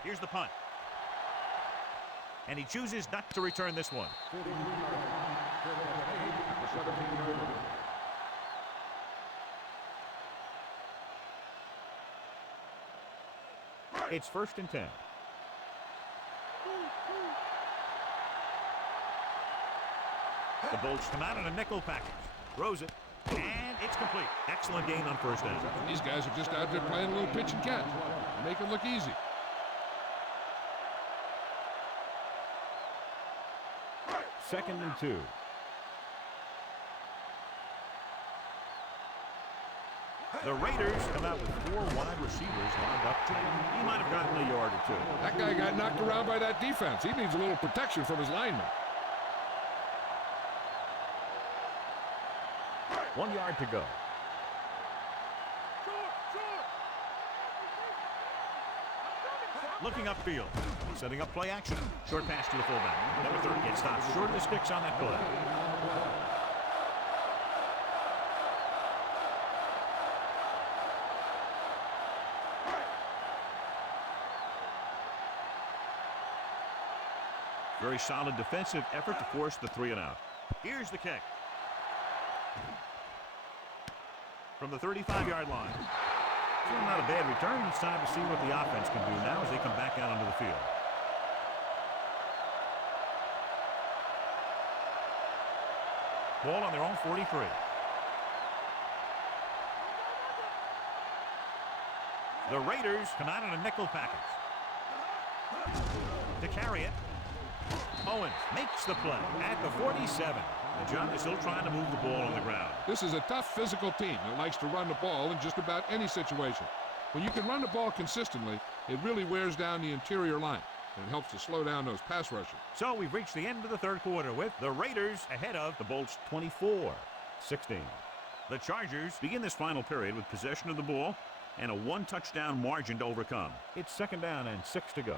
Here's the punt. And he chooses not to return this one. It's first and 10. The Bolts come out in a nickel package. Throws it. And it's complete. Excellent gain on first down. These guys are just out there playing a little pitch and catch. Make it look easy. Second and 2. The Raiders come out with 4 wide receivers lined up. He might have gotten a yard or 2. That guy got knocked around by that defense. He needs a little protection from his linemen. 1 yard to go. Looking upfield. Setting up play action. Short pass to the fullback. Number 30 gets stopped short of the sticks on that play. Very solid defensive effort to force the 3 and out. Here's the kick. From the 35-yard line. Still not a bad return. It's time to see what the offense can do now as they come back out onto the field. Ball on their own 43. The Raiders come out in a nickel package. To carry it. Owens makes the play at the 47. And John is still trying to move the ball on the ground. This is a tough physical team that likes to run the ball in just about any situation. When you can run the ball consistently, it really wears down the interior line, and it helps to slow down those pass rushers. So we've reached the end of the third quarter with the Raiders ahead of the Bolts 24-16. The Chargers begin this final period with possession of the ball and a 1-touchdown margin to overcome. It's second down and 6 to go.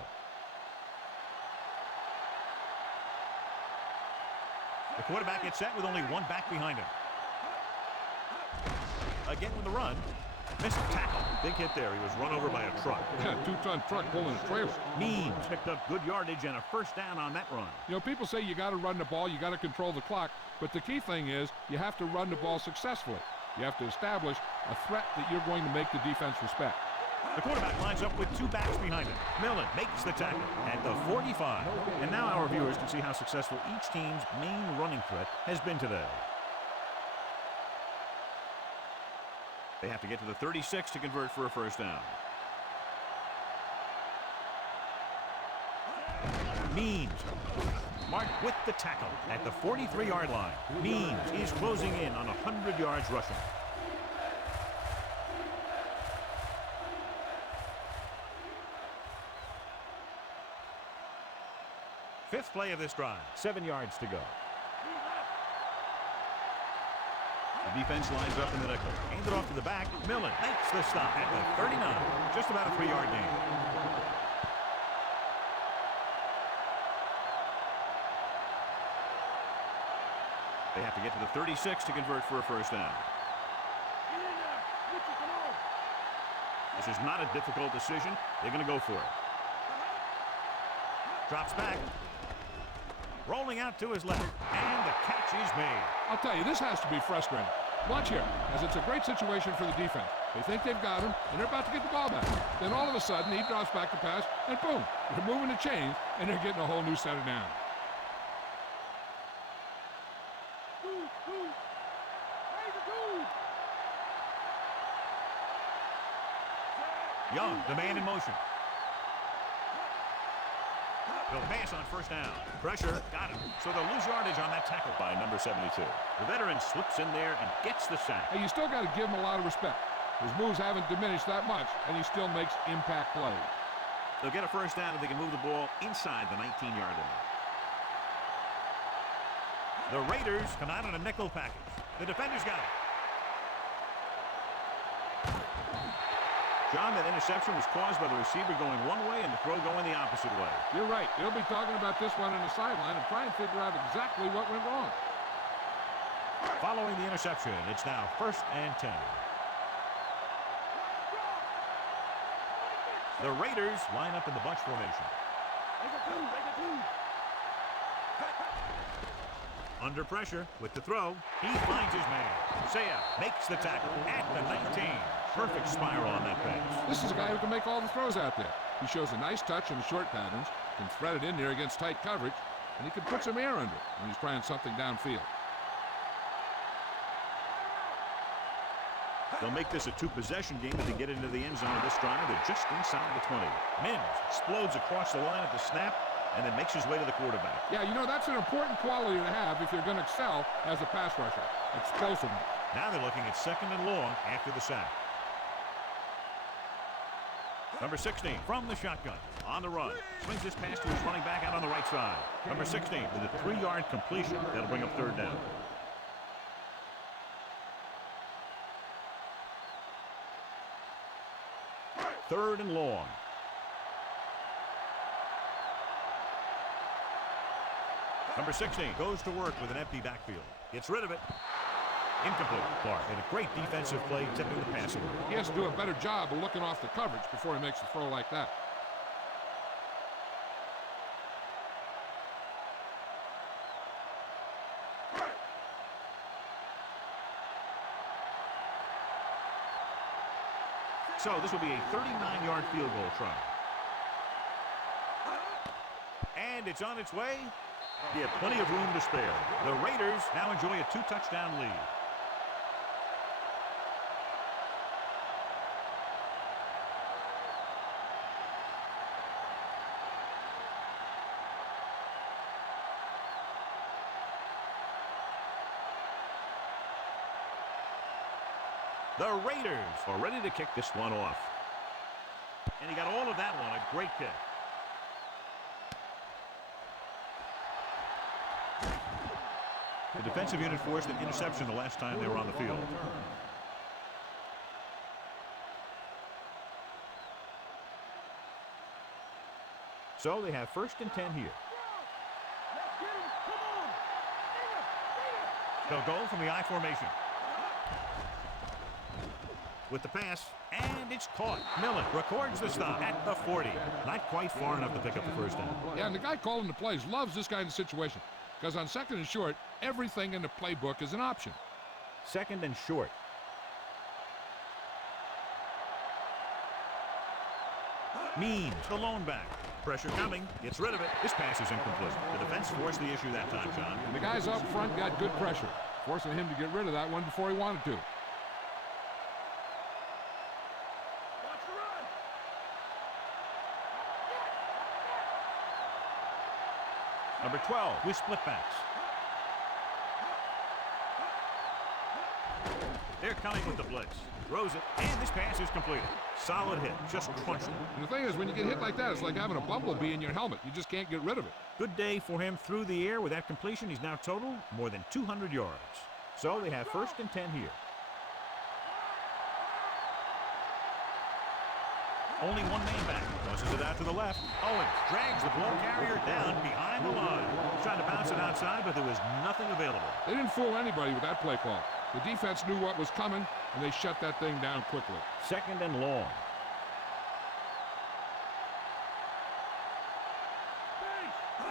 The quarterback gets set with only 1 back behind him. Again with the run. Missed tackle. Big hit there. He was run over by a truck. Yeah, 2-ton truck pulling a trailer. Means picked up good yardage and a first down on that run. You know, people say you got to run the ball, you got to control the clock, but the key thing is you have to run the ball successfully. You have to establish a threat that you're going to make the defense respect. The quarterback lines up with 2 backs behind him. Millen makes the tackle at the 45. And now our viewers can see how successful each team's main running threat has been today. They have to get to the 36 to convert for a first down. Means. Marked with the tackle at the 43-yard line. Means is closing in on 100 yards rushing. Fifth play of this drive. 7 yards to go. The defense lines up in the nickel. Hands it off to the back. Millen makes the stop at the 39. Just about a 3-yard gain. They have to get to the 36 to convert for a first down. This is not a difficult decision. They're going to go for it. Drops back. Rolling out to his left. And the catch is made. I'll tell you, this has to be frustrating. Watch here, as it's a great situation for the defense. They think they've got him, and they're about to get the ball back. Then all of a sudden, he drops back to pass, and boom, they're moving the chains, and they're getting a whole new set of downs. Young, the man in motion. They'll pass on first down. Pressure, got him. So they'll lose yardage on that tackle by number 72. The veteran slips in there and gets the sack. Hey, you still got to give him a lot of respect. His moves haven't diminished that much, and he still makes impact plays. They'll get a first down if they can move the ball inside the 19-yard line. The Raiders come out on a nickel package. The defender's got it. John, that interception was caused by the receiver going one way and the throw going the opposite way. You're right. They'll be talking about this one on the sideline and try and figure out exactly what went wrong. Following the interception, it's now 1st and 10. The Raiders line up in the bunch formation. Under pressure with the throw. He finds his man. Saya makes the tackle at the 19. Perfect spiral on that pass. This is a guy who can make all the throws out there. He shows a nice touch in the short patterns, can thread it in there against tight coverage, and he can put some air under it when he's trying something downfield. They'll make this a two-possession game if they get into the end zone of this drive. They're just inside the 20. Mims explodes across the line at the snap and then makes his way to the quarterback. Yeah, you know, that's an important quality to have if you're going to excel as a pass rusher. Explosiveness. Now they're looking at 2nd and long after the sack. Number 16 from the shotgun on the run. Swings this pass to his running back out on the right side. Number 16 with a 3-yard completion. That'll bring up 3rd down. Third and long. Number 16 goes to work with an empty backfield. Gets rid of it. Incomplete. Clark in a great defensive play, tipping the pass away. He has to do a better job of looking off the coverage before he makes a throw like that. So this will be a 39-yard field goal try. And it's on its way. He had plenty of room to spare. The Raiders now enjoy a 2-touchdown lead. The Raiders are ready to kick this one off. And he got all of that one, a great kick. The defensive unit forced an interception the last time they were on the field. So they have 1st and 10 here. They'll go from the I formation. With the pass, and it's caught. Millen records the stop at the 40. Not quite far enough to pick up the first down. Yeah, and the guy calling the plays loves this kind of situation because on 2nd and short, everything in the playbook is an option. 2nd and short. Means the lone back. Pressure coming. Gets rid of it. This pass is incomplete. The defense forced the issue that time, John. And the guys up front got good pressure, forcing him to get rid of that one before he wanted to. Number 12 with split backs. They're coming with the blitz. Throws it, and this pass is completed. Solid hit, just crunched it. And the thing is, when you get hit like that, it's like having a bumblebee in your helmet. You just can't get rid of it. Good day for him through the air. With that completion, he's now total more than 200 yards. So they have 1st and 10 here. Only one man back. Tosses it out to the left. Owens drags the ball carrier down behind the line. Trying to bounce it outside, but there was nothing available. They didn't fool anybody with that play call. The defense knew what was coming, and they shut that thing down quickly. 2nd and long.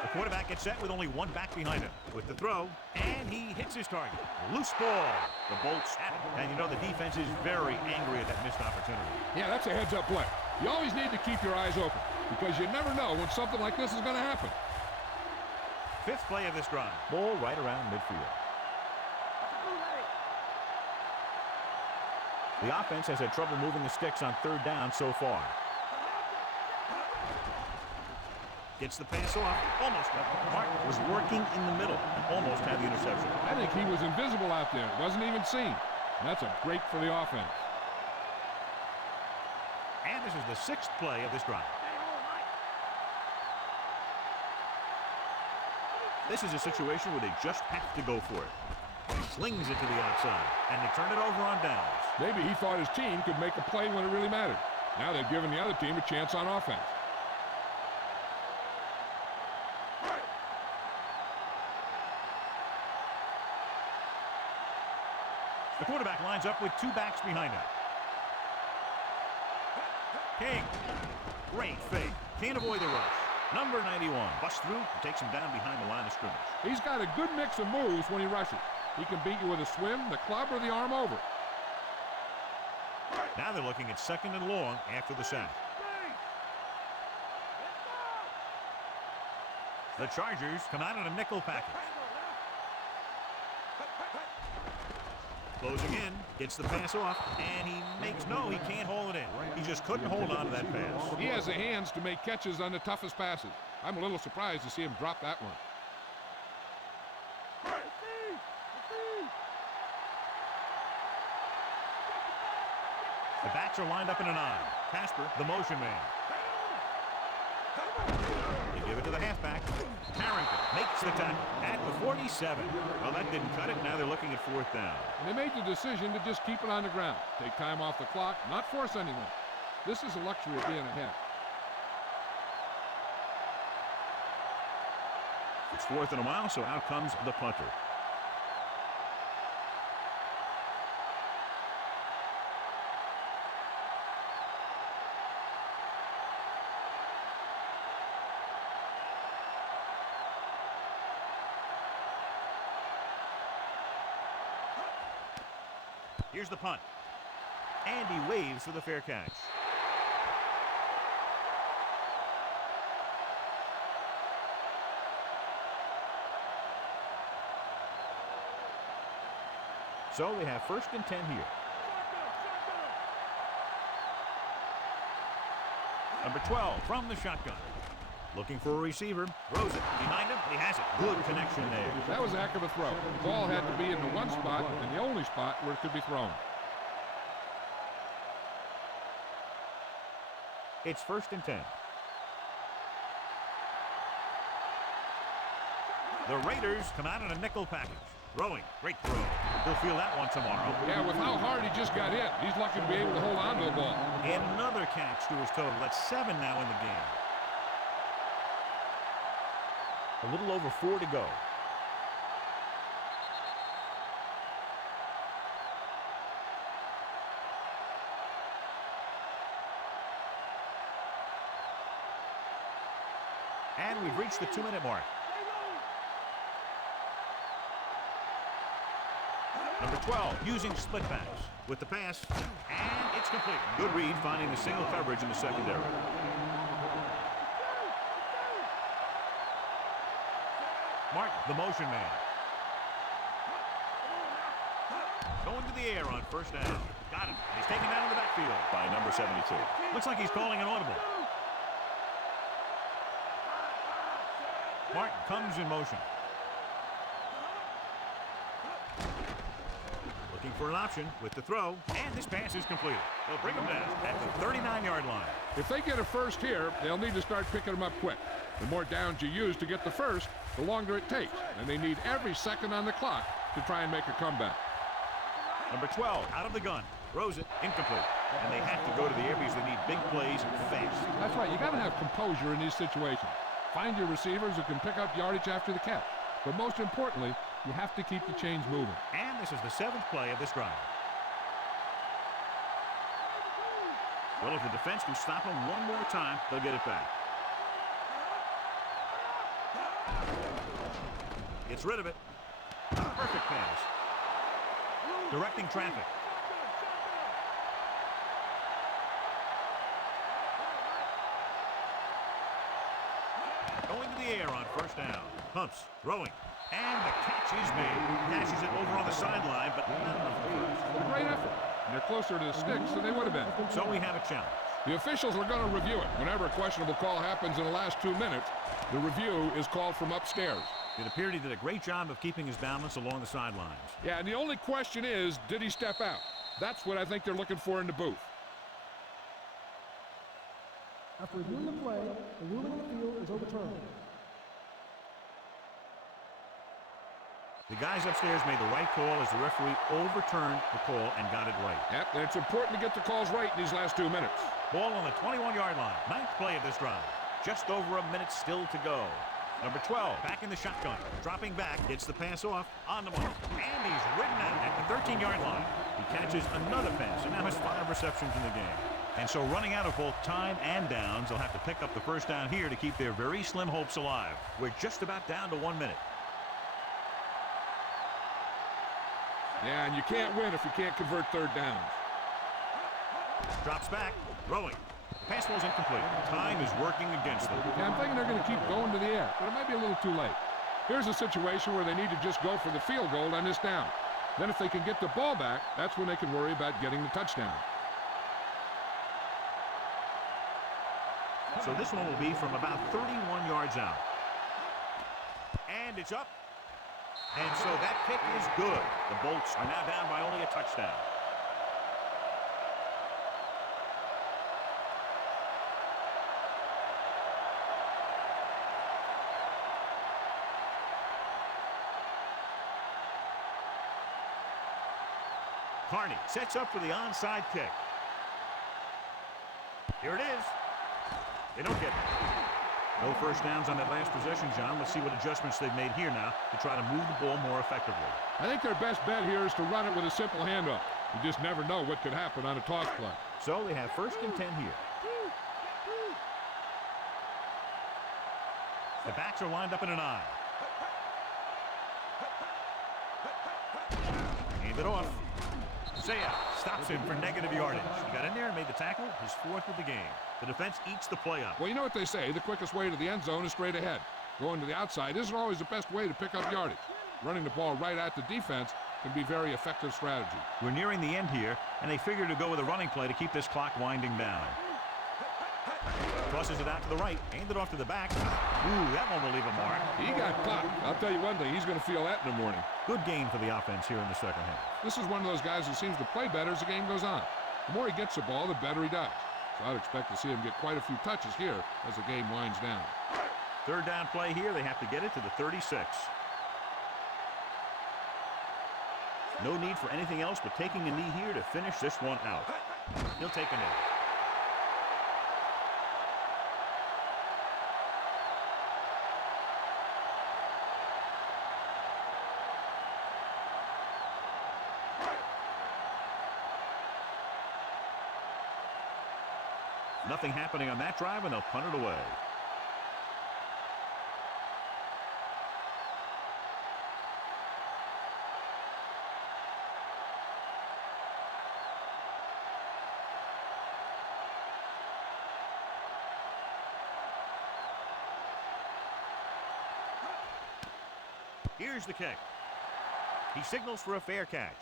The quarterback gets set with only one back behind him. With the throw, and he hits his target. Loose ball. The Bolts have it. And you know the defense is very angry at that missed opportunity. Yeah, that's a heads-up play. You always need to keep your eyes open because you never know when something like this is going to happen. 5th play of this drive. Ball right around midfield. The offense has had trouble moving the sticks on 3rd down so far. Gets the pass off. Almost got it. Martin was working in the middle and almost had the interception. I think he was invisible out there. Wasn't even seen. And that's a break for the offense. And this is the 6th play of this drive. This is a situation where they just have to go for it. He slings it to the outside, and they turn it over on downs. Maybe he thought his team could make a play when it really mattered. Now they've given the other team a chance on offense. The quarterback lines up with 2 backs behind him. King. Great fake. Can't avoid the rush. Number 91 busts through and takes him down behind the line of scrimmage. He's got a good mix of moves when he rushes. He can beat you with a swim, the club, or the arm over. Now they're looking at 2nd and long after the sack. The Chargers come out in a nickel package. Closing in, gets the pass off, and he makes no, he can't hold it in. He just couldn't hold on to that pass. He has the hands to make catches on the toughest passes. I'm a little surprised to see him drop that one. The backs are lined up in an eye. Casper, the motion man. They give it to the halfback. Carrington makes the tackle at the 47. Well, that didn't cut it. Now they're looking at 4th down. And they made the decision to just keep it on the ground. Take time off the clock, not force anyone. This is a luxury of being ahead. It's 4th and a mile, so out comes the punter. Here's the punt. And he waves for the fair catch. So they have 1st and 10 here. Number 12 from the shotgun. Looking for a receiver. Throws it. Behind him. He has it. Good connection there. That was a heck of a throw. The ball had to be in the one spot and the only spot where it could be thrown. It's 1st and 10. The Raiders come out in a nickel package. Throwing. Great throw. He'll feel that one tomorrow. Yeah, with how hard he just got hit, he's lucky to be able to hold on to the ball. And another catch to his total. That's 7 now in the game. A little over 4 to go. And we've reached the 2-minute mark. Number 12 using split backs with the pass, and it's complete. Good read finding the single coverage in the secondary. Martin, the motion man. Going to the air on 1st down. Got him. He's taken down in the backfield by number 72. Looks like he's calling an audible. Martin comes in motion. Looking for an option with the throw, and this pass is completed. They'll bring him down at the 39-yard line. If they get a first here, they'll need to start picking them up quick. The more downs you use to get the first, the longer it takes, and they need every second on the clock to try and make a comeback. Number 12 out of the gun, throws it incomplete, and they have to go to the air because they need big plays fast. That's right. You got to have composure in these situations. Find your receivers who can pick up yardage after the catch. But most importantly, you have to keep the chains moving. And this is the 7th play of this drive. Well, if the defense can stop them one more time, they'll get it back. Gets rid of it. Perfect pass. Directing traffic. Going to the air on first down. Pumps, throwing, and the catch is made. Catches it over on the sideline, but not enough for first. Great effort. And they're closer to the sticks than they would have been. So we have a challenge. The officials are going to review it. Whenever a questionable call happens in the last 2 minutes, the review is called from upstairs. It appeared he did a great job of keeping his balance along the sidelines. Yeah, and the only question is, did he step out? That's what I think they're looking for in the booth. After reviewing the play, the ruling on the field is overturned. The guys upstairs made the right call as the referee overturned the call and got it right. Yep, and it's important to get the calls right in these last 2 minutes. Ball on the 21-yard line. 9th play of this drive. Just over a minute still to go. Number 12, back in the shotgun. Dropping back, gets the pass off, on the mark. And he's ridden out at the 13-yard line. He catches another pass and now has 5 receptions in the game. And so running out of both time and downs, they'll have to pick up the first down here to keep their very slim hopes alive. We're just about down to 1 minute. Yeah, and you can't win if you can't convert third downs. Drops back, throwing. The pass ball's incomplete. Time is working against them. Yeah, I'm thinking they're going to keep going to the air, but it might be a little too late. Here's a situation where they need to just go for the field goal on this down. Then if they can get the ball back, that's when they can worry about getting the touchdown. So this one will be from about 31 yards out. And it's up. And so that kick is good. The Bolts are now down by only a touchdown. Carney sets up for the onside kick. Here it is. They don't get it. No first downs on that last possession, John. Let's see what adjustments they've made here now to try to move the ball more effectively. I think their best bet here is to run it with a simple handoff. You just never know what could happen on a toss play. So they have 1st and 10 here. The backs are lined up in an I. Hand it off. Saya stops him for negative yardage. He got in there and made the tackle, his 4th of the game. The defense eats the play up. Well, you know what they say, the quickest way to the end zone is straight ahead. Going to the outside isn't always the best way to pick up yardage. Running the ball right at the defense can be very effective strategy. We're nearing the end here, and they figure to go with a running play to keep this clock winding down. Tosses it out to the right, aimed it off to the back. Ooh, that one will leave a mark. He got caught. I'll tell you one thing, he's going to feel that in the morning. Good game for the offense here in the second half. This is one of those guys who seems to play better as the game goes on. The more he gets the ball, the better he does. So I'd expect to see him get quite a few touches here as the game winds down. 3rd down play here. They have to get it to the 36. No need for anything else but taking a knee here to finish this one out. He'll take a knee. Nothing happening on that drive, and they'll punt it away. Here's the kick. He signals for a fair catch.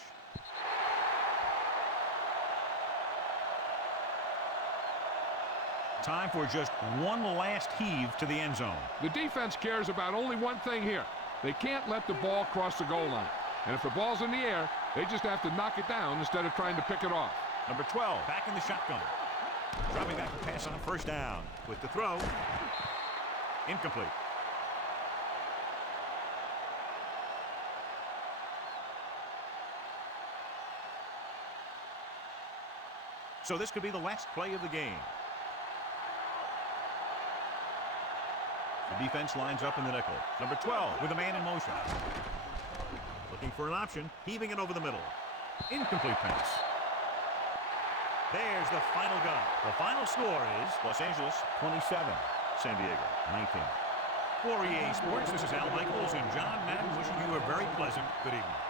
Time for just one last heave to the end zone. The defense cares about only one thing here. They can't let the ball cross the goal line. And if the ball's in the air, they just have to knock it down instead of trying to pick it off. Number 12, back in the shotgun. Dropping back to pass on first down. With the throw. Incomplete. So this could be the last play of the game. The defense lines up in the nickel. Number 12 with a man in motion. Looking for an option, heaving it over the middle. Incomplete pass. There's the final gun. The final score is Los Angeles 27, San Diego 19. For EA Sports, this is Al Michaels and John Madden wishing you a very pleasant good evening.